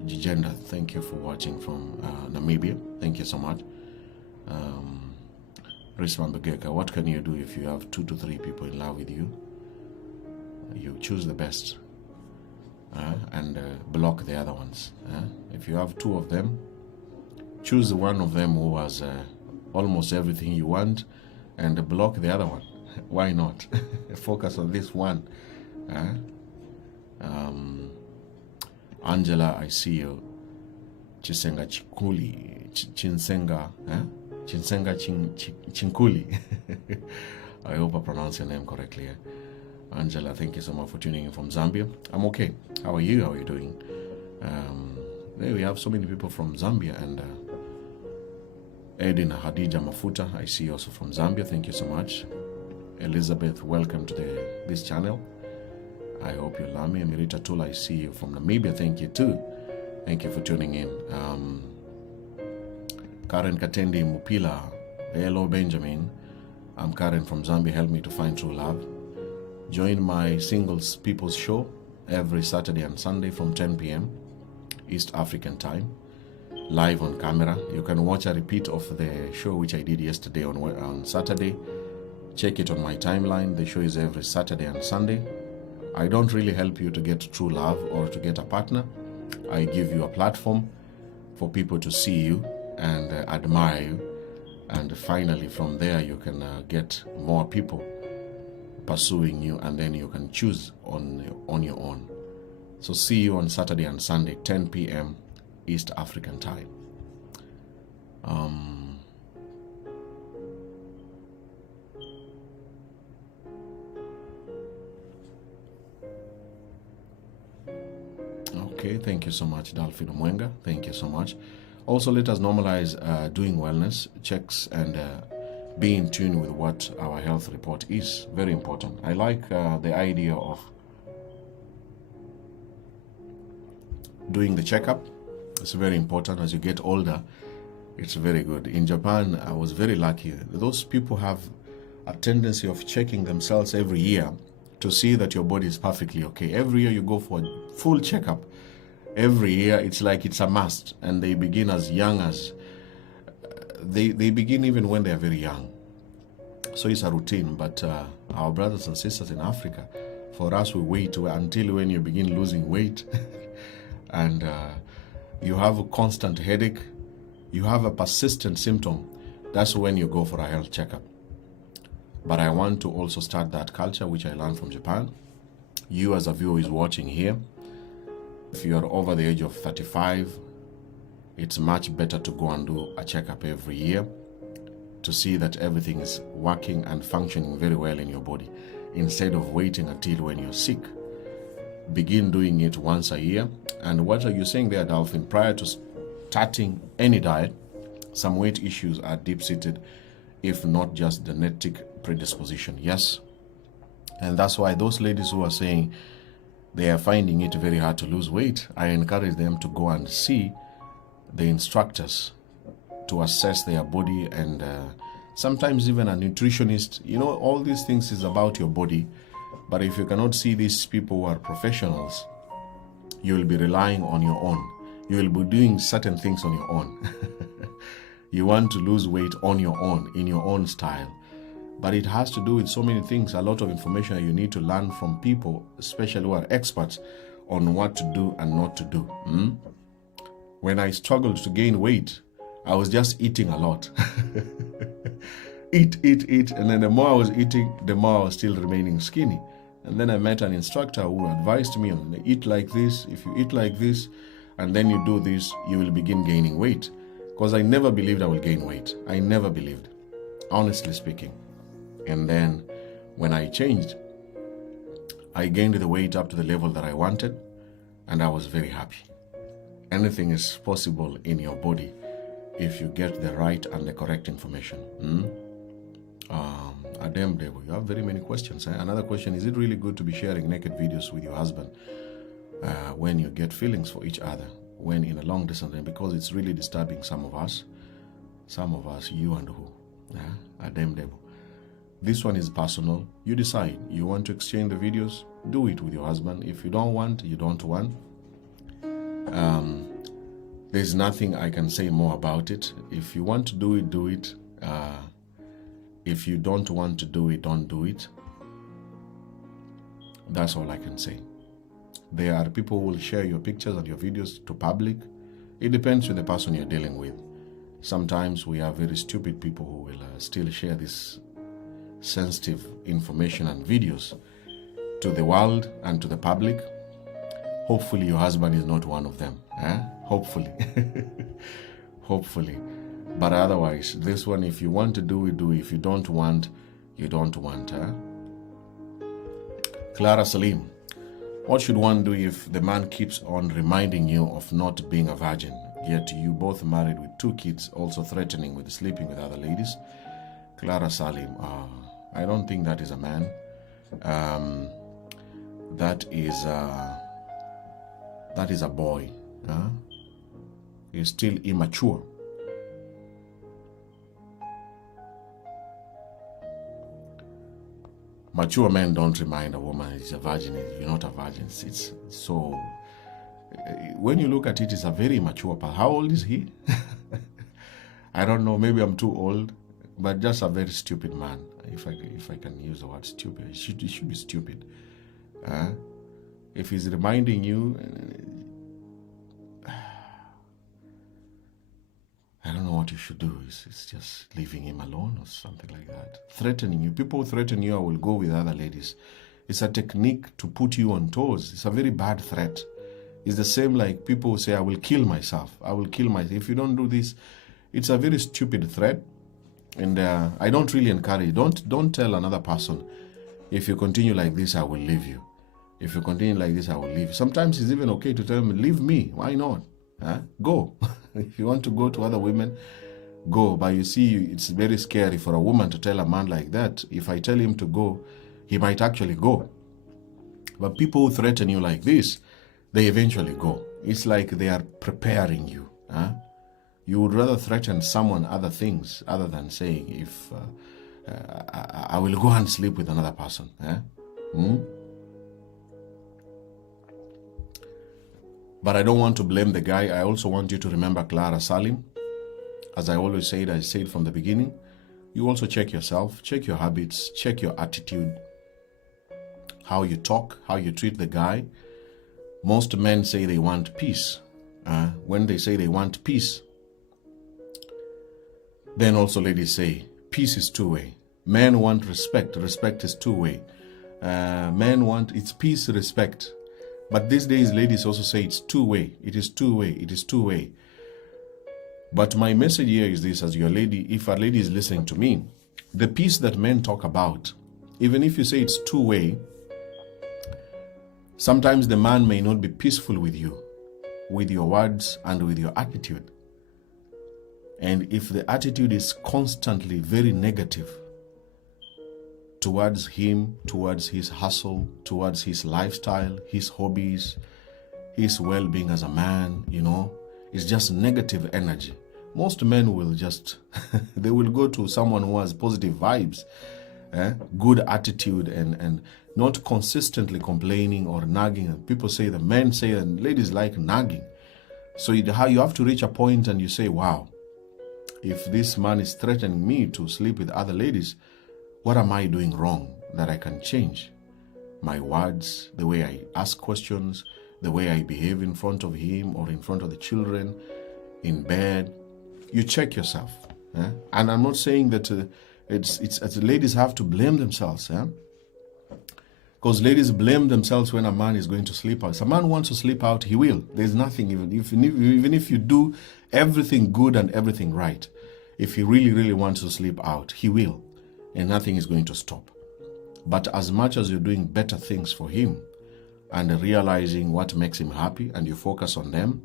Jigenda, thank you for watching from Namibia. Thank you so much. Risman Begeka, what can you do if you have 2 to 3 people in love with you? You choose the best and block the other ones. If you have 2 of them, choose one of them who has almost everything you want and block the other one. Why not? Focus on this one. Angela, I see you. Chisenga Chikuli. Chinsenga. Chinsenga Chinkuli. I hope I pronounced your name correctly. Angela, thank you so much for tuning in from Zambia. I'm okay. How are you? How are you doing? There we have so many people from Zambia, and Edina Hadija Mafuta, I see you also from Zambia. Thank you so much. Elizabeth, welcome to this channel. I hope you love me. Emirita Tula, I see you from Namibia. Thank you too. Thank you for tuning in. Karen Katendi Mupila, hello Benjamin. I'm Karen from Zambia. Help me to find true love. Join my Singles People's Show every Saturday and Sunday from 10 p.m. East African time, live on camera. You can watch a repeat of the show which I did yesterday on Saturday. Check it on my timeline. The show is every Saturday and Sunday. I don't really help you to get true love or to get a partner. I give you a platform for people to see you and admire you. And finally, from there, you can get more people pursuing you, and then you can choose on your own. So see you on Saturday and Sunday, 10 p.m. East African time. Okay, thank you so much, Dalfino Mwenga. Thank you so much. Also, let us normalize doing wellness checks and be in tune with what our health report is. Very important. I like the idea of doing the checkup. It's very important. As you get older, it's very good. In Japan, I was very lucky. Those people have a tendency of checking themselves every year to see that your body is perfectly okay. Every year you go for a full checkup. Every year it's like it's a must, and they begin as young as they begin even when they are very young. So it's a routine. But our brothers and sisters in Africa, for us, we wait until when you begin losing weight and you have a constant headache, you have a persistent symptom. That's when you go for a health checkup. But I want to also start that culture which I learned from Japan. You as a viewer is watching here, if you are over the age of 35, it's much better to go and do a checkup every year to see that everything is working and functioning very well in your body, instead of waiting until when you're sick. Begin doing it once a year. And what are you saying there, Dolphin? Prior to starting any diet, some weight issues are deep-seated, if not just genetic predisposition. Yes. And that's why those ladies who are saying they are finding it very hard to lose weight, I encourage them to go and see the instructors to assess their body, and sometimes even a nutritionist. You know, all these things is about your body. But if you cannot see these people who are professionals, you will be relying on your own. You will be doing certain things on your own. You want to lose weight on your own, in your own style. But it has to do with so many things, a lot of information that you need to learn from people, especially who are experts on what to do and not to do. When I struggled to gain weight, I was just eating a lot. Eat. And then the more I was eating, the more I was still remaining skinny. And then I met an instructor who advised me, eat like this. If you eat like this, and then you do this, you will begin gaining weight. Because I never believed I will gain weight. I never believed, honestly speaking. And then when I changed, I gained the weight up to the level that I wanted, and I was very happy. Anything is possible in your body if you get the right and the correct information. A damn devil. You have very many questions. Another question, is it really good to be sharing naked videos with your husband when you get feelings for each other, when in a long distance? Because it's really disturbing some of us, you and who? A damn devil. This one is personal. You decide. You want to exchange the videos? Do it with your husband. If you don't want, you don't want. There's nothing I can say more about it. If you want to do it, do it. If you don't want to do it, don't do it. That's all I can say. There are people who will share your pictures and your videos to public. It depends on the person you're dealing with. Sometimes we have very stupid people who will still share this sensitive information and videos to the world and to the public. Hopefully your husband is not one of them. Hopefully. Hopefully. But otherwise, this one, if you want to do it, do it. If you don't want, you don't want. Clara Salim. What should one do if the man keeps on reminding you of not being a virgin, yet you both married with 2 kids, also threatening with sleeping with other ladies? Clara Salim. I don't think that is a man. That is a boy. He's still immature. Mature men don't remind a woman she's a virgin. You're not a virgin. It's so. When you look at it, it's a very immature part. How old is he? I don't know. Maybe I'm too old, but just a very stupid man. If I can use the word stupid, he should be stupid. If he's reminding you, I don't know what you should do. It's just leaving him alone or something like that. Threatening you. People who threaten you, I will go with other ladies. It's a technique to put you on toes. It's a very bad threat. It's the same like people who say, I will kill myself. I will kill myself. If you don't do this, it's a very stupid threat. And I don't really encourage. Don't tell another person, if you continue like this, I will leave you. If you continue like this, I will leave you. Sometimes it's even okay to tell him, leave me. Why not? Go. If you want to go to other women, go. But you see, it's very scary for a woman to tell a man like that. If I tell him to go, he might actually go. But people who threaten you like this, they eventually go. It's like they are preparing you. You would rather threaten someone other things other than saying, if I will go and sleep with another person. But I don't want to blame the guy. I also want you to remember Clara Salim. As I always said, I said from the beginning, you also check yourself, check your habits, check your attitude, how you talk, how you treat the guy. Most men say they want peace. When they say they want peace, then also ladies say, peace is two-way. Men want respect. Respect is two-way. Men want, it's peace, respect. But these days, ladies also say it's two-way. It is two-way. It is two-way. But my message here is this, as your lady, if a lady is listening to me, the peace that men talk about, even if you say it's two-way, sometimes the man may not be peaceful with you, with your words and with your attitude. And if the attitude is constantly very negative towards him, towards his hustle, towards his lifestyle, his hobbies, his well-being as a man, it's just negative energy. Most men will just, they will go to someone who has positive vibes, good attitude, and not consistently complaining or nagging. People say, the men say, and ladies like nagging. So you have to reach a point and you say, wow, if this man is threatening me to sleep with other ladies, what am I doing wrong that I can change? My words, the way I ask questions, the way I behave in front of him or in front of the children, in bed. You check yourself. And I'm not saying that it's ladies have to blame themselves. Because ladies blame themselves when a man is going to sleep out. If a man wants to sleep out, he will. There's nothing, even if you do everything good and everything right, if he really, really wants to sleep out, he will. And nothing is going to stop. But as much as you're doing better things for him and realizing what makes him happy and you focus on them,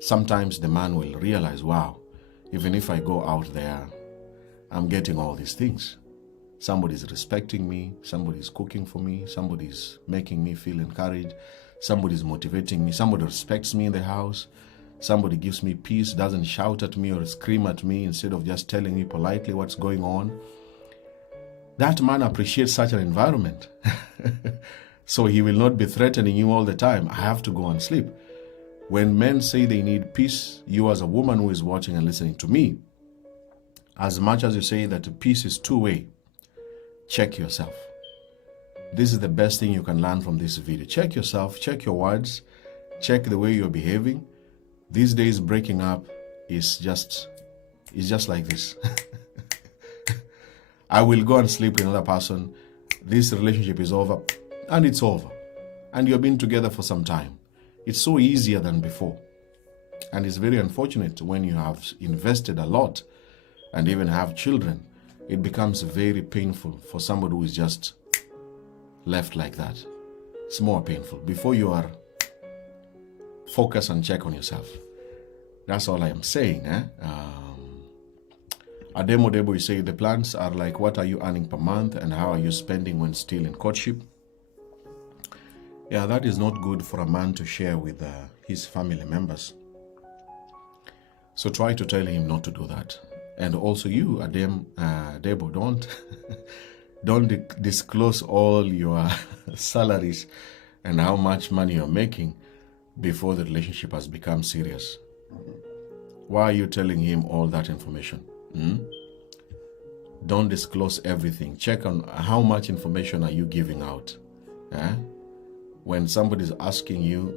sometimes the man will realize, wow, even if I go out there, I'm getting all these things. somebody's respecting me, somebody's cooking for me, somebody's making me feel encouraged, somebody's motivating me, somebody respects me in the house, somebody gives me peace, doesn't shout at me or scream at me instead of just telling me politely what's going on. That man appreciates such an environment. So he will not be threatening you all the time. I have to go and sleep. When men say they need peace, you as a woman who is watching and listening to me, as much as you say that peace is two-way, check yourself. This is the best thing you can learn from this video. Check yourself, check your words, check the way you're behaving. These days, breaking up is just like this. I will go and sleep with another person. This relationship is over, and it's over. And you've been together for some time. It's so easier than before. And it's very unfortunate when you have invested a lot and even have children. It becomes very painful for somebody who is just left like that. It's more painful. Before you are, focus and check on yourself. That's all I am saying. Ademo Debo, you say the plans are like, what are you earning per month and how are you spending when still in courtship? Yeah, that is not good for a man to share with his family members. So try to tell him not to do that. And also you, Debo, don't disclose all your salaries and how much money you're making before the relationship has become serious. Why are you telling him all that information? Don't disclose everything. Check on how much information are you giving out. When somebody's asking you,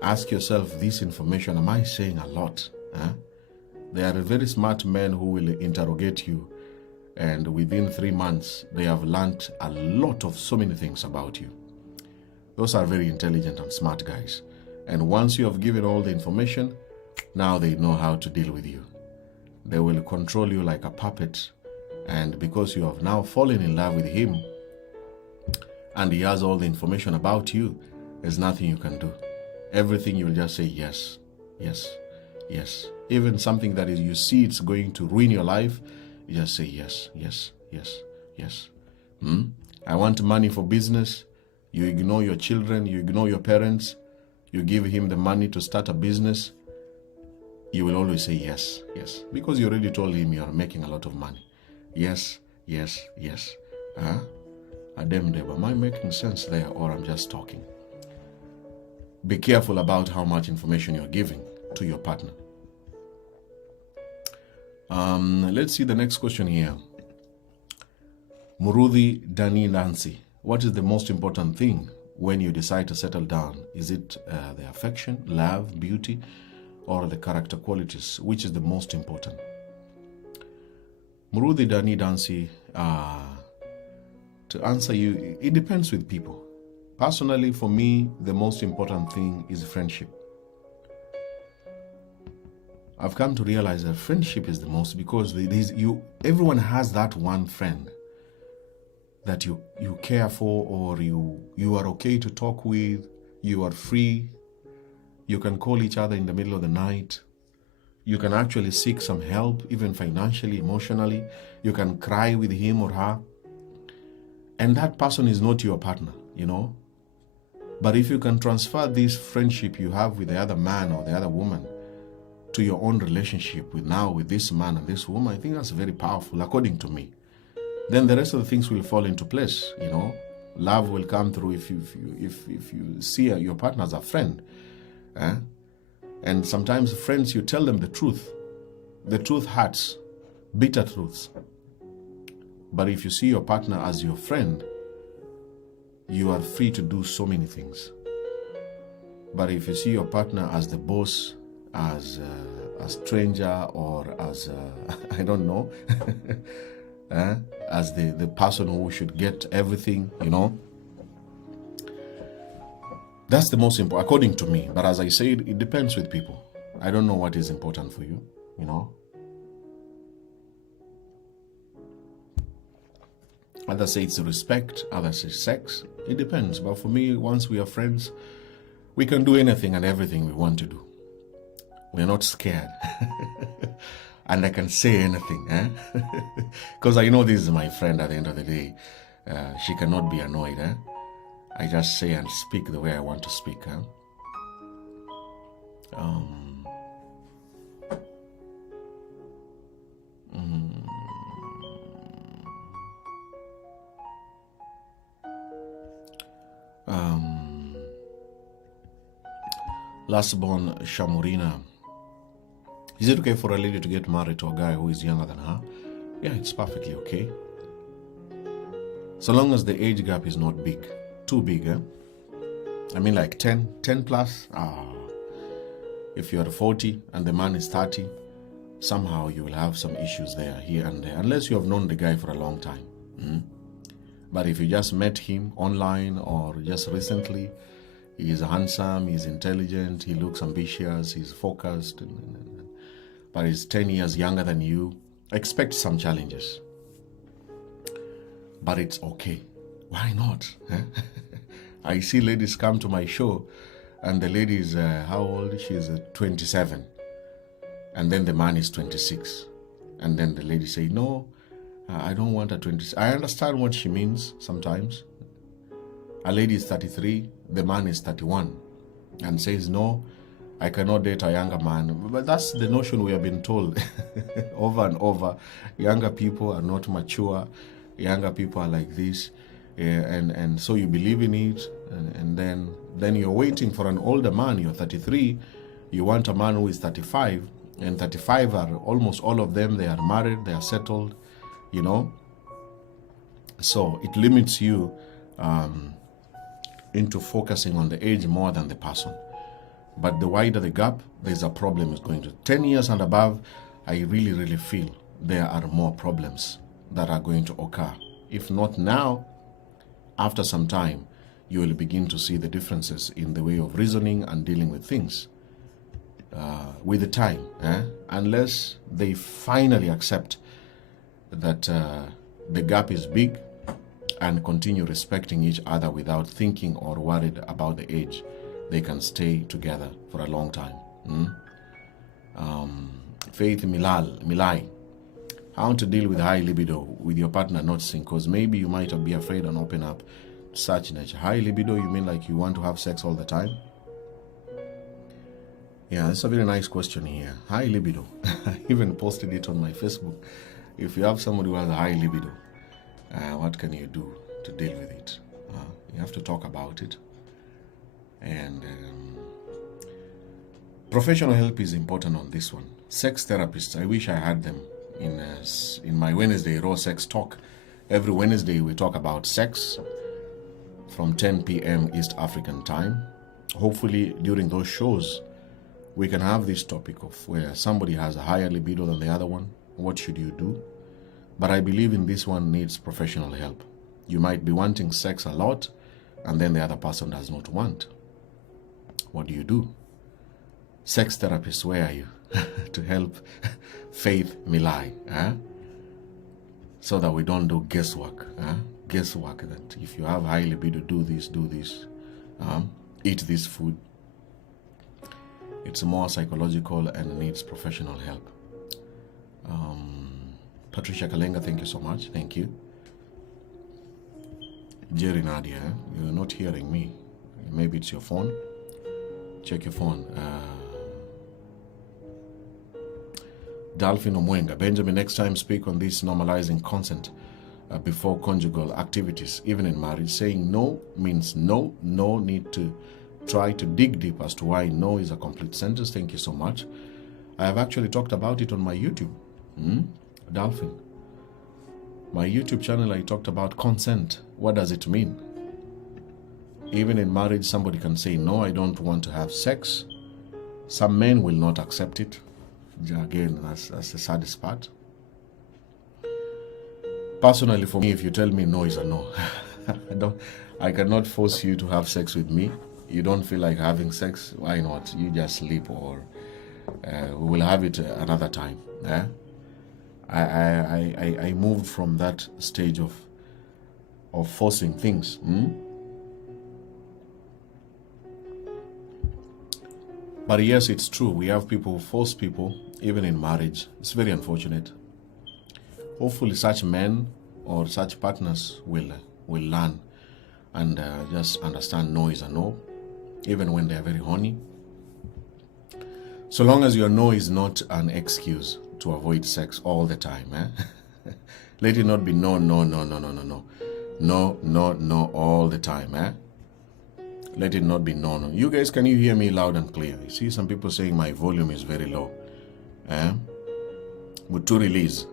ask yourself this information, am I saying a lot? There are very smart men who will interrogate you, and within 3 months, they have learned a lot of so many things about you. Those are very intelligent and smart guys. And once you have given all the information, now they know how to deal with you. They will control you like a puppet. And because you have now fallen in love with him, and he has all the information about you, there's nothing you can do. Everything you'll just say yes, yes, yes. Even something that is you see it's going to ruin your life, you just say yes, yes, yes, yes. I want money for business. You ignore your children, you ignore your parents, you give him the money to start a business, you will always say yes, yes. Because you already told him you are making a lot of money. Yes, yes, yes. Am I making sense there, or I'm just talking? Be careful about how much information you're giving to your partner. Let's see the next question here. Murudhi Dani Nancy. What is the most important thing when you decide to settle down? Is it the affection, love, beauty, or the character qualities? Which is the most important? Murudhi Dani Nancy, to answer you, it depends with people. Personally, for me, the most important thing is friendship. I've come to realize that friendship is the most, because everyone has that one friend that you care for, or you are okay to talk with, you are free, you can call each other in the middle of the night, you can actually seek some help, even financially, emotionally, you can cry with him or her. And that person is not your partner, But if you can transfer this friendship you have with the other man or the other woman to your own relationship with this man and this woman, I think that's very powerful, according to me. Then the rest of the things will fall into place, Love will come through if you see your partner as a friend. And sometimes friends, you tell them the truth. The truth hurts, bitter truths. But if you see your partner as your friend, you are free to do so many things. But if you see your partner as the boss, as a stranger, or as I don't know, as the person who should get everything, that's the most important, according to me. But as I said, it depends with people. I don't know what is important for you, Others say it's respect, others say sex. It depends. But for me, once we are friends, we can do anything and everything we want to do. We're not scared. and I can say anything, because I know this is my friend at the end of the day. She cannot be annoyed. I just say and speak the way I want to speak. Last born Shamurina. Is it okay for a lady to get married to a guy who is younger than her? Yeah, it's perfectly okay. So long as the age gap is not big. Too big, I mean like 10 plus. If you're 40 and the man is 30, somehow you will have some issues there, here and there, unless you have known the guy for a long time. But if you just met him online or just recently, he is handsome, he's intelligent, he looks ambitious, he's focused, but he's 10 years younger than you, expect some challenges. But it's okay. Why not? I see ladies come to my show and the lady is, how old? She's 27. And then the man is 26. And then the lady say, no, I don't want a 26. I understand what she means sometimes. A lady is 33, the man is 31, and says, no, I cannot date a younger man. But that's the notion we have been told over and over. Younger people are not mature. Younger people are like this. And so you believe in it. And then you're waiting for an older man. You're 33. You want a man who is 35. And 35 are almost all of them. They are married. They are settled. So it limits you into focusing on the age more than the person. But the wider the gap, there's a problem is going to. 10 years and above, I really, really feel there are more problems that are going to occur. If not now, after some time, you will begin to see the differences in the way of reasoning and dealing with things with the time. Unless they finally accept that the gap is big and continue respecting each other without thinking or worried about the age, they can stay together for a long time. Faith Milai, how to deal with high libido with your partner not seeing, because maybe you might be afraid and open up such nature. High libido, you mean like you want to have sex all the time? Yeah, that's a very nice question here. High libido. I even posted it on my Facebook. If you have somebody who has a high libido, what can you do to deal with it? You have to talk about it. And professional help is important on this one. Sex therapists, I wish I had them in my Wednesday Raw Sex Talk. Every Wednesday we talk about sex from 10 p.m. East African time. Hopefully during those shows we can have this topic of where somebody has a higher libido than the other one. What should you do? But I believe in this one needs professional help. You might be wanting sex a lot and then the other person does not want. What do you do? Sex therapists, where are you? To help Faith Milai. So that we don't do guesswork. Guesswork that if you have high libido, do this, eat this food. It's more psychological and needs professional help. Patricia Kalenga, thank you so much. Thank you. Jerry Nadia, you're not hearing me. Maybe it's your phone. Check your phone. Dalphin Omwenga, Benjamin, next time speak on this normalizing consent before conjugal activities, even in marriage. Saying no means no. No need to try to dig deep as to why no is a complete sentence. Thank you so much. I have actually talked about it on my YouTube. Dolphin. My YouTube channel, I talked about consent. What does it mean? Even in marriage, somebody can say, no, I don't want to have sex. Some men will not accept it. Again, that's the saddest part. Personally, for me, if you tell me no is a no. I cannot force you to have sex with me. You don't feel like having sex, why not? You just sleep, or we will have it another time. I moved from that stage of forcing things. But yes, it's true. We have people who force people, even in marriage. It's very unfortunate. Hopefully such men or such partners will learn and just understand no is a no, even when they are very horny. So long as your no is not an excuse to avoid sex all the time. Let it not be no, no, no, no, no, no, no. No, no, no all the time. Let it not be no, no. You guys, can you hear me loud and clear? You see some people saying my volume is very low. To release.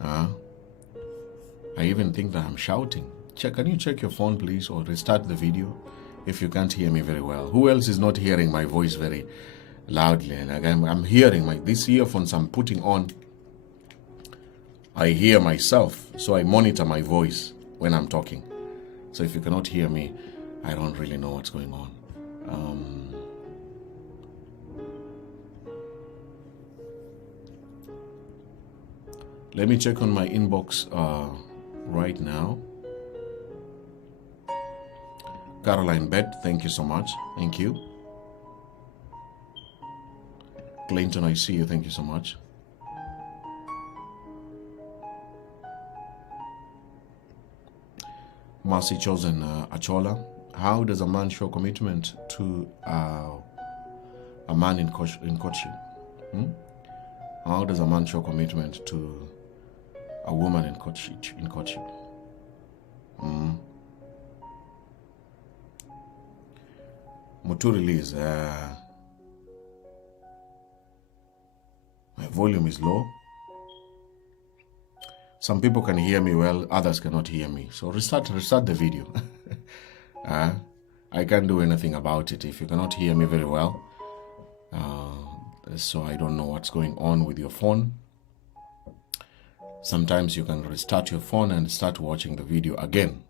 I even think that I'm shouting. Can you check your phone, please, or restart the video if you can't hear me very well? Who else is not hearing my voice very loudly? Like I'm hearing these earphones I'm putting on. I hear myself, so I monitor my voice when I'm talking. So if you cannot hear me, I don't really know what's going on. Let me check on my inbox right now. Caroline Bett, thank you so much. Thank you. Clinton, I see you. Thank you so much. Mercy Chosen Achola. How does a man show commitment to a man in courtship? How does a man show commitment to a woman in courtship? Muturi Liz, my volume is low. Some people can hear me well, others cannot hear me. So restart the video. I can't do anything about it if you cannot hear me very well. So I don't know what's going on with your phone. Sometimes you can restart your phone and start watching the video again.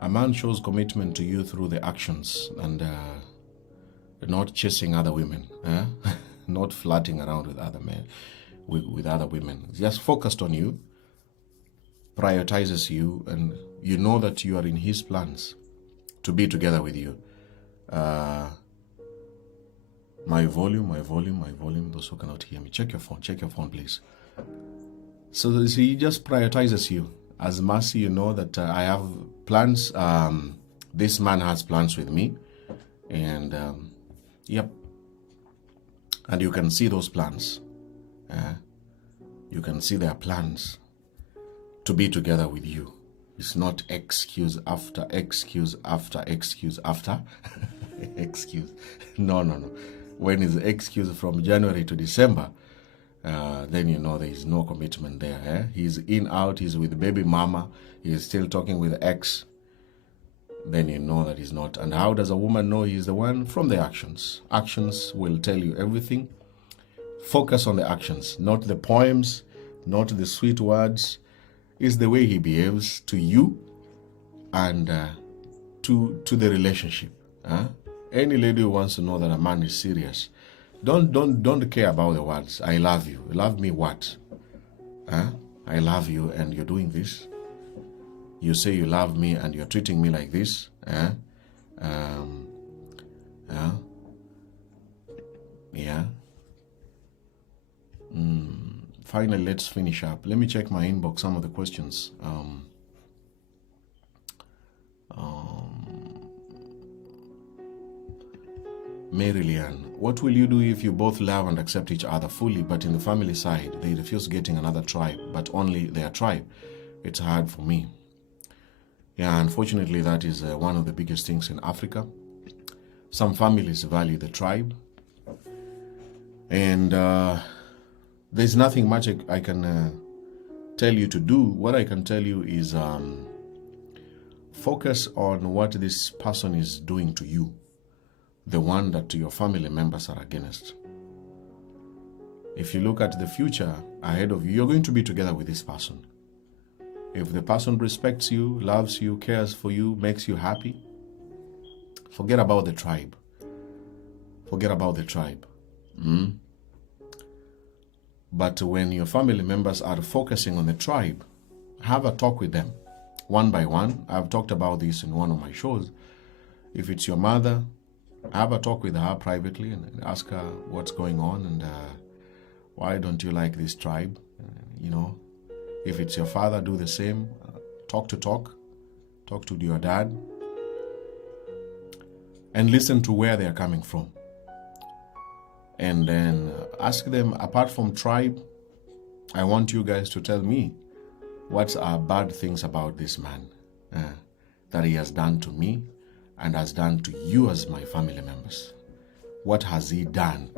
A man shows commitment to you through the actions and not chasing other women, not flirting around with other men, with other women. Just focused on you, prioritizes you, and you know that you are in his plans to be together with you. My volume. Those who cannot hear me, check your phone, please. So he just prioritizes you. As Mercy, you know that I have plans. This man has plans with me, and yep. And you can see those plans. You can see their plans to be together with you. It's not excuse after excuse after excuse after excuse. No. When it's excuse from January to December, then you know there is no commitment there. He's in, out, he's with baby mama, he's still talking with ex. Then you know that he's not. And how does a woman know he's the one? From the actions. Actions will tell you everything. Focus on the actions, not the poems, not the sweet words. It's the way he behaves to you and to the relationship. Any lady who wants to know that a man is serious, don't care about the words. I love you. Love me what? I love you and you're doing this. You say you love me and you're treating me like this. Yeah. Finally, let's finish up. Let me check my inbox, some of the questions. Mary Leanne, what will you do if you both love and accept each other fully, but in the family side, they refuse getting another tribe, but only their tribe? It's hard for me. Yeah, unfortunately, that is one of the biggest things in Africa. Some families value the tribe. And there's nothing much I can tell you to do. What I can tell you is focus on what this person is doing to you, the one that your family members are against. If you look at the future ahead of you, you're going to be together with this person. If the person respects you, loves you, cares for you, makes you happy, forget about the tribe. Forget about the tribe. But when your family members are focusing on the tribe, have a talk with them one by one. I've talked about this in one of my shows. If it's your mother, have a talk with her privately and ask her what's going on and why don't you like this tribe. If it's your father, do the same. Talk to your dad, and listen to where they're coming from. And then ask them, apart from tribe, I want you guys to tell me what are bad things about this man that he has done to me and has done to you as my family members. What has he done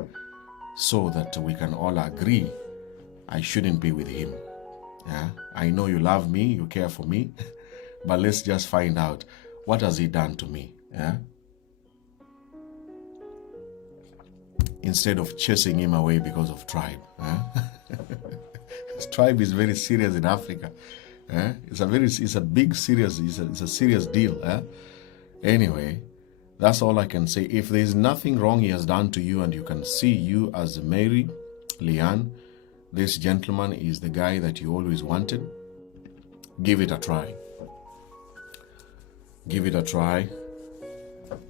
so that we can all agree I shouldn't be with him? I know you love me, you care for me, but let's just find out, what has he done to me? Instead of chasing him away because of tribe. Tribe is very serious in Africa. It's a serious deal. Anyway, that's all I can say. If there's nothing wrong he has done to you and you can see you as Mary, Leanne, this gentleman is the guy that you always wanted, give it a try. Give it a try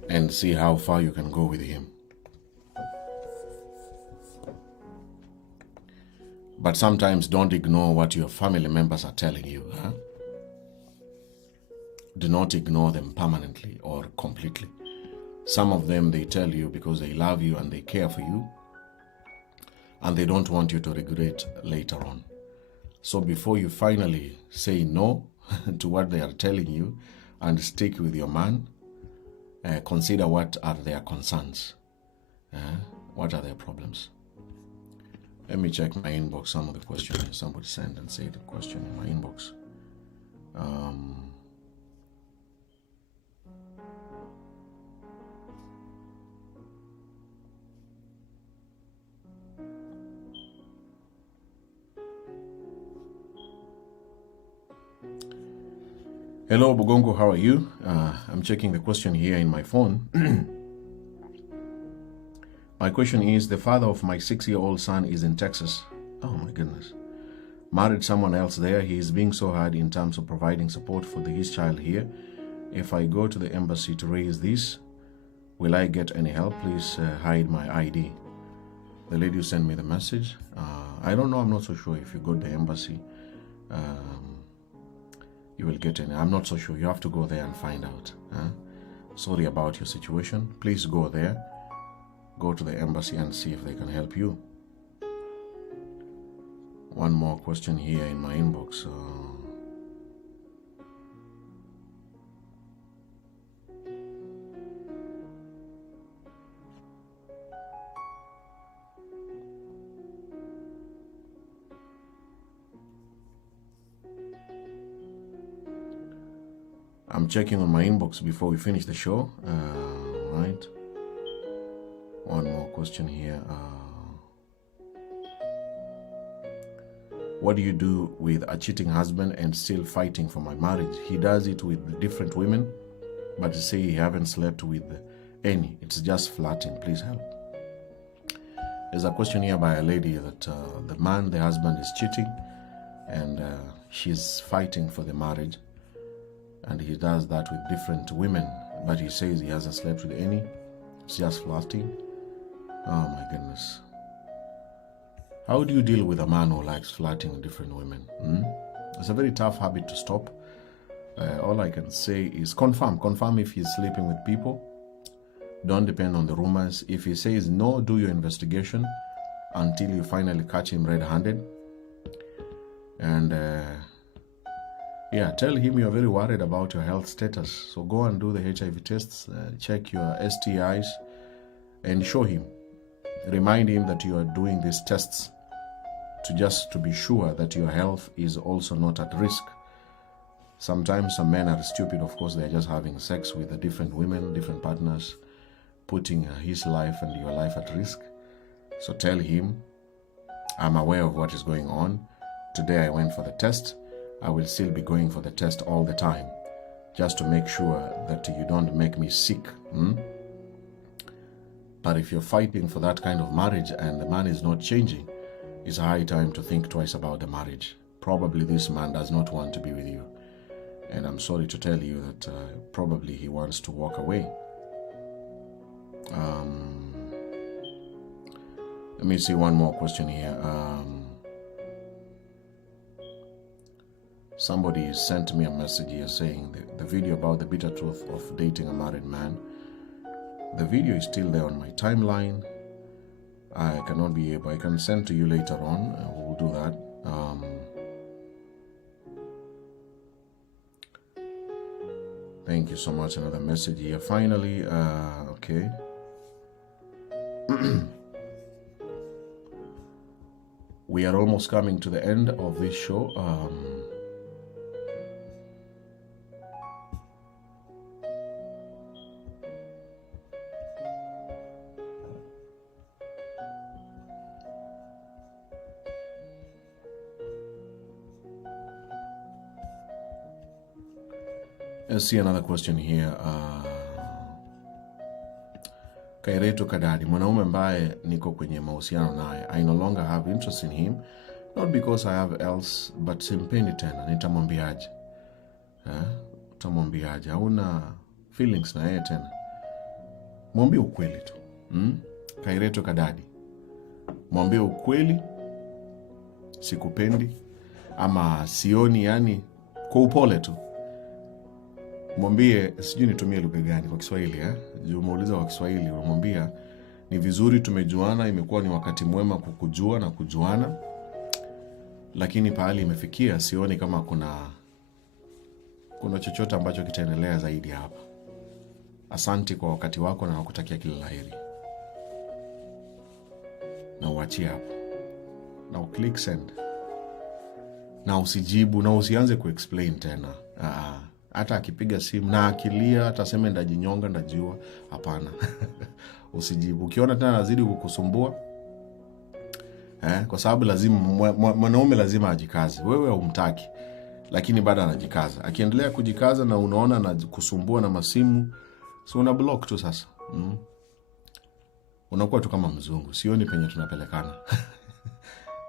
and see how far you can go with him. But sometimes don't ignore what your family members are telling you. Do not ignore them permanently or completely. Some of them, they tell you because they love you and they care for you, and they don't want you to regret later on. So before you finally say no to what they are telling you and stick with your man, consider what are their concerns. What are their problems? Let me check my inbox, some of the questions somebody sent and say the question in my inbox. Hello, Bugongo, how are you? I'm checking the question here in my phone. My question is, the father of my 6-year-old son is in Texas. Oh my goodness. Married someone else there. He is being so hard in terms of providing support for his child here. If I go to the embassy to raise this, will I get any help? Please hide my ID. The lady who sent me the message, I don't know, I'm not so sure if you go to the embassy, you will get any. I'm not so sure. You have to go there and find out. Sorry about your situation. Please go there. Go to the embassy and see if they can help you. One more question here in my inbox. I'm checking on my inbox before we finish the show. Right. One more question here. What do you do with a cheating husband and still fighting for my marriage? He does it with different women, but he say he haven't slept with any. It's just flirting. Please help. There's a question here by a lady that the husband is cheating, and she's fighting for the marriage, and he does that with different women, but he says he hasn't slept with any. It's just flirting. Oh my goodness. How do you deal with a man who likes flirting with different women? It's a very tough habit to stop. All I can say is confirm if he's sleeping with people. Don't depend on the rumors. If he says no, do your investigation until you finally catch him red-handed. And tell him you're very worried about your health status. So go and do the HIV tests, check your STIs, and show him. Remind him that you are doing these tests to be sure that your health is also not at risk. Sometimes some men are stupid. Of course, they're just having sex with different women, different partners, putting his life and your life at risk. So tell him, I'm aware of what is going on. Today I went for the test. I will still be going for the test all the time, just to make sure that you don't make me sick. But if you're fighting for that kind of marriage and the man is not changing, it's a high time to think twice about the marriage. probably this man does not want to be with you. And I'm sorry to tell you that probably he wants to walk away. Let me see one more question here. Somebody sent me a message here saying the video about the bitter truth of dating a married man. The video is still there on my timeline. I cannot be able, I can send to you later on. We'll do that. Thank you so much. Another message here. Finally, okay. We are almost coming to the end of this show. Let's see another question here. Kaireto Kadadi, mwanaume ambaye niko kwenye mahusiano naye. I no longer have interest in him, not because I have else, but simpendi tena. Nitamwambiaje? Utamwambiaje? Hauna feelings na yeye tena. Mwambie ukweli tu. Kaireto Kadadi, mwambie ukweli, sikupendi ama sioni, yani kwa upole tu. Mwambie, sijui nitumie lugha gani kwa Kiswahili, juu muuliza kwa Kiswahili, unamwambia ni vizuri tumejuana, imekuwa ni wakati mwema kukujua na kujuana, lakini pahali imefikia sioni kama kuna chochote ambacho kitaendelea zaidi hapa. Asanti kwa wakati wako na nakutakia kila laheri. Na uachie hapo. Na click send. Na usijibu na usianze kuexplain tena. Hata akipiga simu na akilia atasema ndajinyonga ndajiua, hapana. Usijibu. Ukiona tena anazidi kukusumbua, kwa sababu lazima mwanaume lazima ajikaze. Wewe humtaki, lakini bado anajikaza. Akiendelea kujikaza na unaona na kusumbua na masimu, so una block tu sasa. Unakuwa tu kama mzungu. Sioni penye tunapelekana.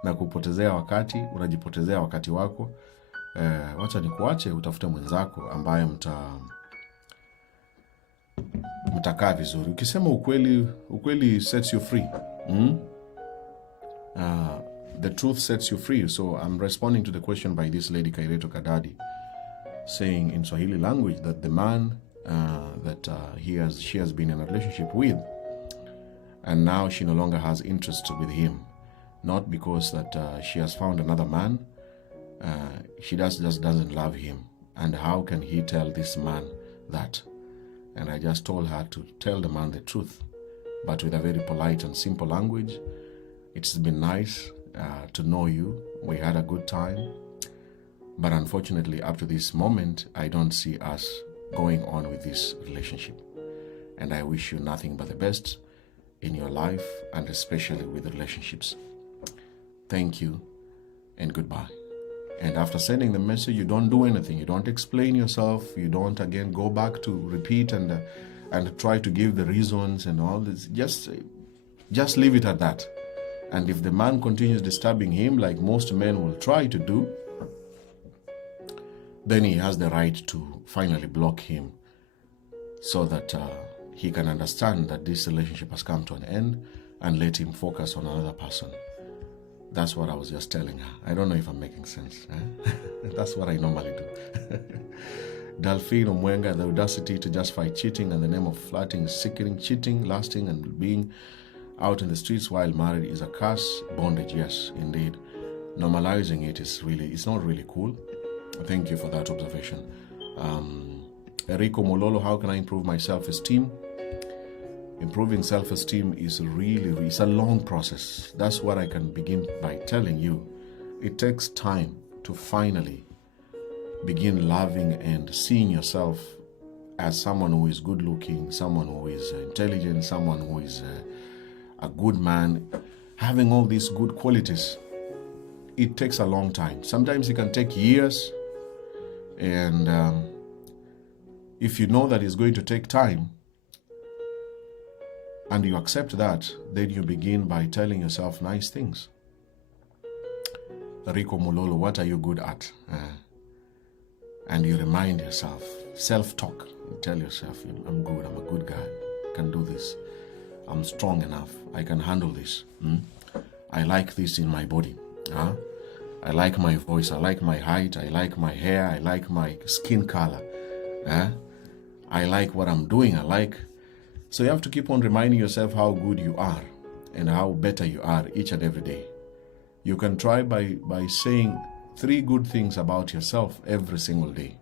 Na kupotezea wakati, unajipotezea wakati wako. Wacha nikuache utafute mwenzako ambaye mtakaa vizuri. Ukisema ukweli sets you free. The truth sets you free. So I'm responding to the question by this lady Kaireto Kadadi, saying in Swahili language that the man that she has been in a relationship with, and now she no longer has interest with him, not because that she has found another man. She just doesn't love him. And how can he tell this man that? And I just told her to tell the man the truth, but with a very polite and simple language. It's been nice to know you. We had a good time. But unfortunately, up to this moment, I don't see us going on with this relationship. And I wish you nothing but the best in your life, and especially with relationships. Thank you and goodbye. And after sending the message, you don't do anything. You don't explain yourself. You don't again go back to repeat and try to give the reasons and all this. Just leave it at that. And if the man continues disturbing him, like most men will try to do, then he has the right to finally block him, so that he can understand that this relationship has come to an end, and let him focus on another person. That's what I was just telling her. I don't know if I'm making sense. That's what I normally do. Delphine Omwenga, the audacity to justify cheating and the name of flirting is sickening. Cheating, lasting, and being out in the streets while married is a curse. Bondage, yes, indeed. Normalizing it it's not really cool. Thank you for that observation. Eriko Mololo, how can I improve my self-esteem? Improving self-esteem is it's a long process. That's what I can begin by telling you. It takes time to finally begin loving and seeing yourself as someone who is good looking, someone who is intelligent, someone who is a good man, having all these good qualities. It takes a long time. Sometimes it can take years. And if you know that it's going to take time, and you accept that, then you begin by telling yourself nice things. Rico Mulolo, what are you good at? And you remind yourself, self-talk, you tell yourself, I'm good, I'm a good guy, I can do this, I'm strong enough, I can handle this. I like this in my body. I like my voice, I like my height, I like my hair, I like my skin color. I like what I'm doing, So you have to keep on reminding yourself how good you are and how better you are each and every day. You can try by saying 3 good things about yourself every single day.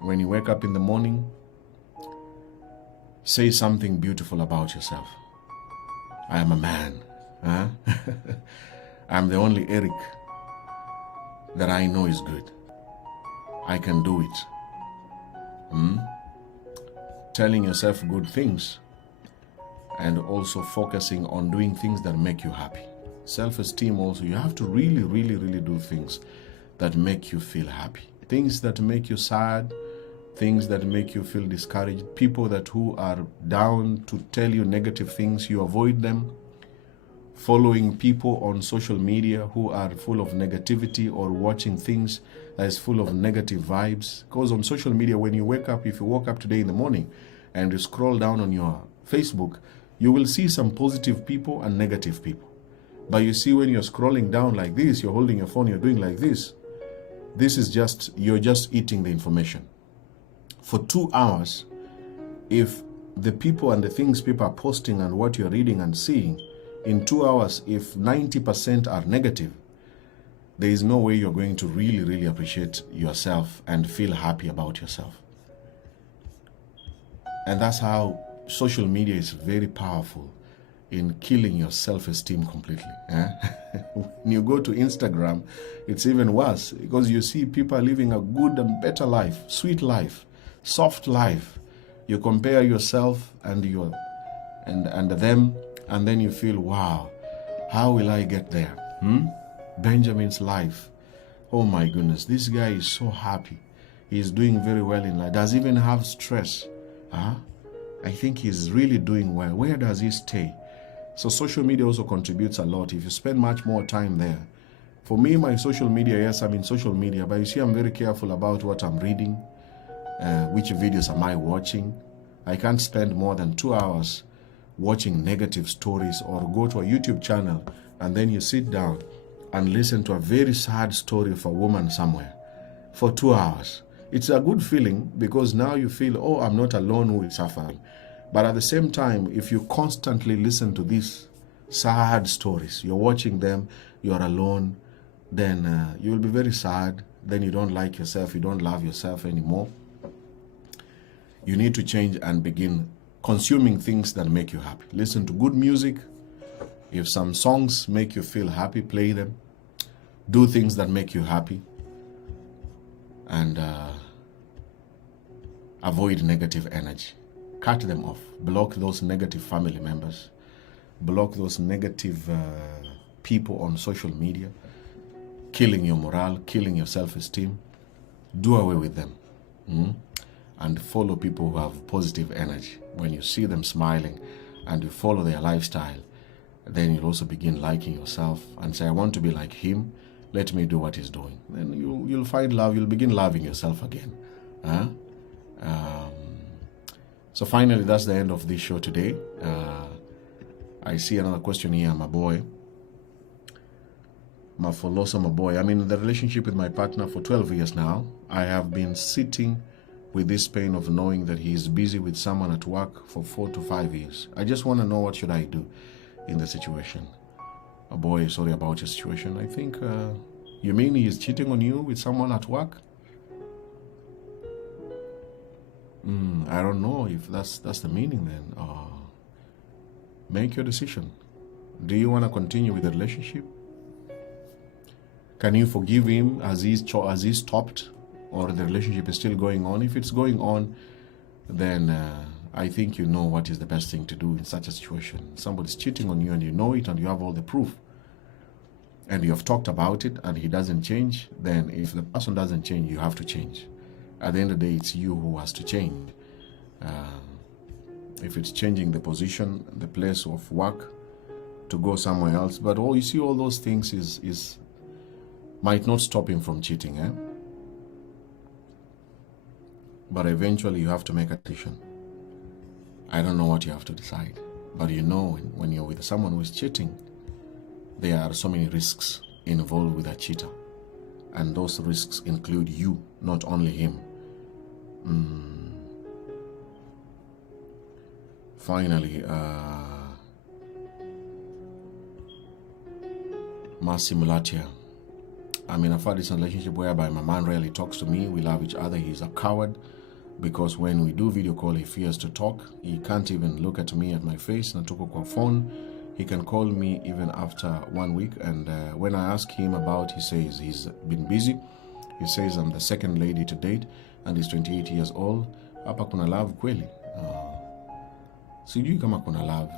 When you wake up in the morning, say something beautiful about yourself. I am a man. I'm the only Eric that I know is good. I can do it. Telling yourself good things and also focusing on doing things that make you happy. Self-esteem also, you have to really do things that make you feel happy. Things that make you sad, things that make you feel discouraged, people who are down to tell you negative things, you avoid them. Following people on social media who are full of negativity or watching things that is full of negative vibes. Because on social media, when you wake up, if you woke up today in the morning and you scroll down on your Facebook, you will see some positive people and negative people. But you see, when you're scrolling down like this, you're holding your phone, you're doing like this. This is you're just eating the information. For 2 hours, if the people and the things people are posting and what you're reading and seeing, in 2 hours, if 90% are negative, there is no way you're going to really appreciate yourself and feel happy about yourself. And that's how social media is very powerful in killing your self-esteem completely. When you go to Instagram, it's even worse because you see people living a good and better life, sweet life, soft life. You compare yourself and them, and then you feel, wow, how will I get there? Benjamin's life. Oh my goodness, this guy is so happy. He's doing very well in life. Does he even have stress? I think he's really doing well. Where does he stay? So social media also contributes a lot. If you spend much more time there. For me, my social media, yes, I'm in social media, but you see, I'm very careful about what I'm reading, which videos am I watching. I can't spend more than 2 hours watching negative stories or go to a YouTube channel and then you sit down and listen to a very sad story of a woman somewhere for 2 hours. It's a good feeling because now you feel, oh, I'm not alone who is suffering. But at the same time, if you constantly listen to these sad stories, you're watching them, you're alone, then you will be very sad. Then you don't like yourself, you don't love yourself anymore. You need to change and begin consuming things that make you happy. Listen to good music. If some songs make you feel happy, play them. Do things that make you happy. And avoid negative energy. Cut them off. Block those negative family members. Block those negative people on social media. Killing your morale, killing your self-esteem. Do away with them. And follow people who have positive energy. When you see them smiling and you follow their lifestyle, then you'll also begin liking yourself and say, I want to be like him. Let me do what he's doing. Then you'll find love. You'll begin loving yourself again. So finally, that's the end of this show today. I see another question here, my boy. Mafolosa, my boy. I'm in the relationship with my partner for 12 years now. I have been sitting with this pain of knowing that he is busy with someone at work for 4 to 5 years. I just want to know, what should I do in the situation? Oh boy, sorry about your situation. I think, you mean he is cheating on you with someone at work? I don't know if that's the meaning then. Make your decision. Do you want to continue with the relationship? Can you forgive him as he stopped, or the relationship is still going on? If it's going on, then I think you know what is the best thing to do in such a situation. Somebody's cheating on you and you know it and you have all the proof. And you have talked about it and he doesn't change, then if the person doesn't change, you have to change. At the end of the day, it's you who has to change. If it's changing the position, the place of work, to go somewhere else. But you see, all those things is might not stop him from cheating, but eventually you have to make a decision. I don't know what you have to decide, but you know when you're with someone who is cheating, there are so many risks involved with a cheater, and those risks include you, not only him. Finally, Mercy Mulatia. I'm in a far-distance relationship whereby my man rarely talks to me. We love each other. He's a coward because when we do video call, he fears to talk. He can't even look at me at my face. Natuko kwa phone. He can call me even after 1 week. And when I ask him about, he says he's been busy. He says I'm the second lady to date and he's 28 years old. Hapa kuna love kweli? Sijui kama kuna love.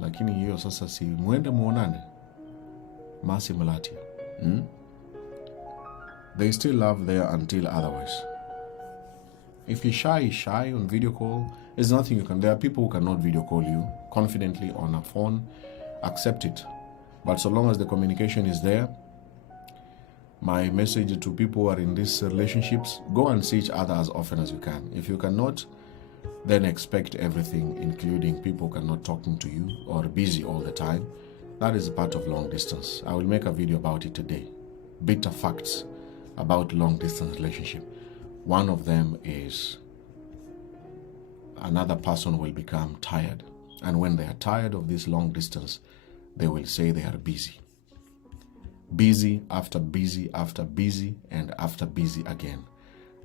Lakini hiyo sasa si muende muonane. Mercy Mulatia. There is still love there until otherwise. If you're shy on video call, there's nothing you can. There are people who cannot video call you confidently on a phone. Accept it. But so long as the communication is there, my message to people who are in these relationships, go and see each other as often as you can. If you cannot, then expect everything, including people cannot talking to you or busy all the time. That is a part of long distance. I will make a video about it today. Bitter facts about long distance relationship. One of them is another person will become tired. And when they are tired of this long distance, they will say they are busy. Busy after busy after busy and after busy again.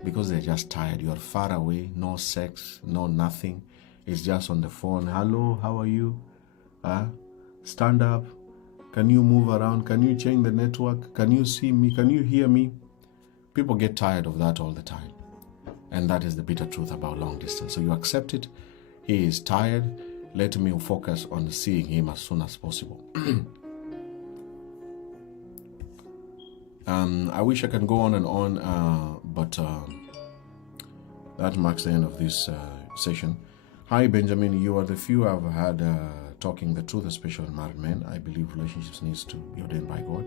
Because they're just tired. You are far away, no sex, no nothing. It's just on the phone. Hello, how are you? Stand up. Can you move around? Can you change the network? Can you see me? Can you hear me? People get tired of that all the time. And that is the bitter truth about long distance. So you accept it. He is tired. Let me focus on seeing him as soon as possible. I wish I can go on and on, but that marks the end of this session. Hi, Benjamin. You are the few I've had talking the truth, especially in married men. I believe relationships needs to be ordained by God.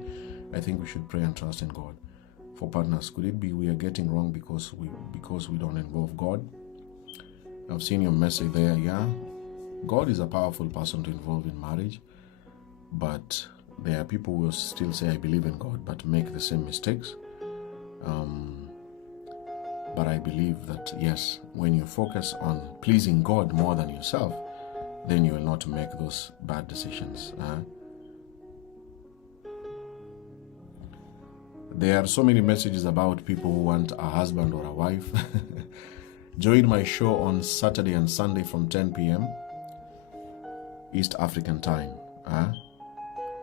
I think we should pray and trust in God. For partners, could it be we are getting wrong because we don't involve God? I've seen your message there. Yeah, God is a powerful person to involve in marriage, but there are people who will still say I believe in God but make the same mistakes. But I believe that yes, when you focus on pleasing God more than yourself, then you will not make those bad decisions. There are so many messages about people who want a husband or a wife. Join my show on Saturday and Sunday from 10 p.m. East African time.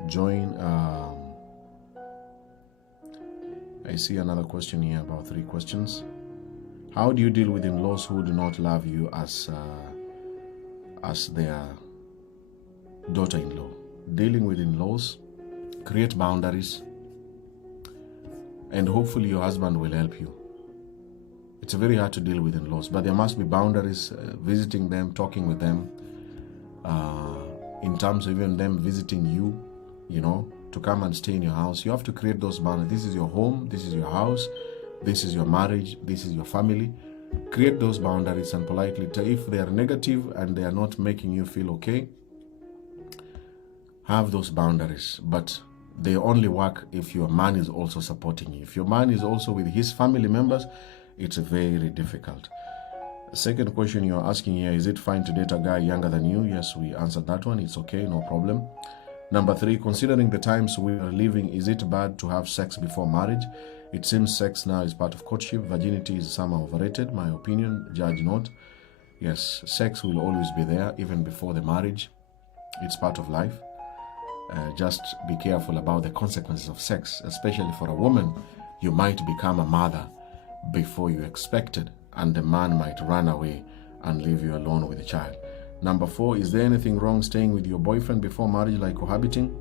Join. I see another question here, about 3 questions. How do you deal with in-laws who do not love you as their daughter-in-law? Dealing with in-laws, create boundaries, and hopefully your husband will help you. It's very hard to deal with in-laws, but there must be boundaries, visiting them, talking with them, in terms of even them visiting you, to come and stay in your house. You have to create those boundaries. This is your home, this is your house, this is your marriage, this is your family. Create those boundaries and politely tell if they are negative and they are not making you feel okay. Have those boundaries, but they only work if your man is also supporting you. If your man is also with his family members, it's very difficult. Second question you're asking here, is it fine to date a guy younger than you? Yes, we answered that one. It's okay, no problem. Number 3, considering the times we are living, is it bad to have sex before marriage? It seems sex now is part of courtship. Virginity is somehow overrated. My opinion, judge not. Yes, sex will always be there, even before the marriage. It's part of life. Just be careful about the consequences of sex, especially for a woman. You might become a mother before you expected, and the man might run away and leave you alone with the child. Number 4, is there anything wrong staying with your boyfriend before marriage, like cohabiting?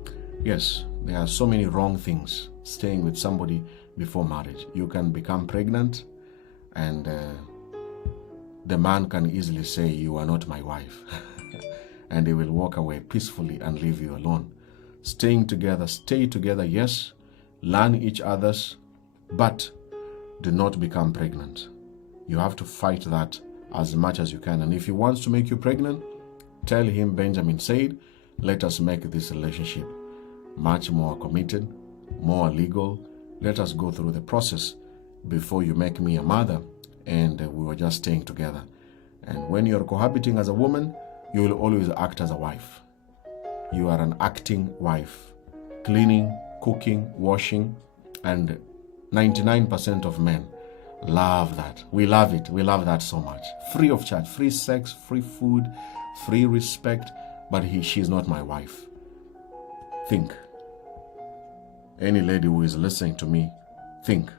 Yes, there are so many wrong things staying with somebody before marriage. You can become pregnant, and the man can easily say, you are not my wife, and he will walk away peacefully and leave you alone. Staying together, stay together, yes, learn each other's, but do not become pregnant. You have to fight that as much as you can. And if he wants to make you pregnant, tell him Benjamin said, let us make this relationship much more committed, more legal. Let us go through the process before you make me a mother, and we were just staying together. And when you're cohabiting as a woman, you will always act as a wife. You are an acting wife, cleaning, cooking, washing, and 99% of men love that. We love it. We love that so much. Free of charge, free sex, free food, free respect, but she's not my wife. Think. Any lady who is listening to me, think.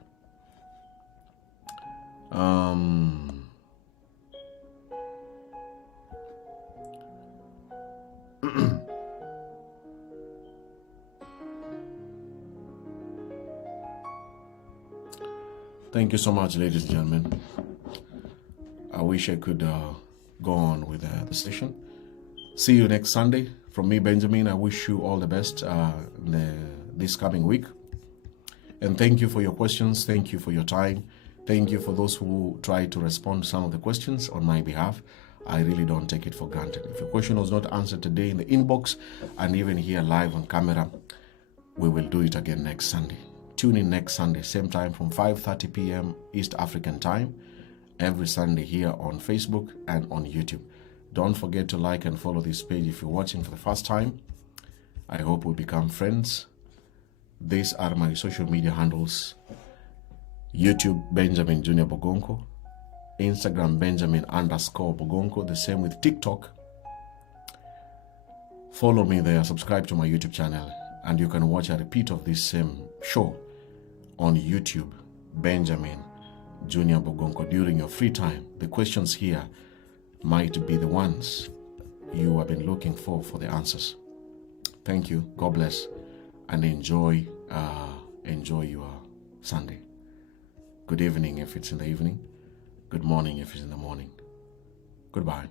Thank you so much, ladies and gentlemen. I wish I could go on with the session. See you next Sunday. From me, Benjamin, I wish you all the best this coming week. And thank you for your questions. Thank you for your time. Thank you for those who try to respond to some of the questions on my behalf. I really don't take it for granted. If your question was not answered today in the inbox and even here live on camera, we will do it again next Sunday. Tune in next Sunday, same time from 5:30 p.m. East African time, every Sunday here on Facebook and on YouTube. Don't forget to like and follow this page if you're watching for the first time. I hope we become friends. These are my social media handles. YouTube, Benjamin Junior Bogonko. Instagram, Benjamin_Bogonko. The same with TikTok. Follow me there, subscribe to my YouTube channel, and you can watch a repeat of this same show on YouTube, Benjamin Junior Bogonko, during your free time. The questions here might be the ones you have been looking for the answers. Thank you. God bless, and enjoy your Sunday. Good evening if it's in the evening. Good morning if it's in the morning. Goodbye.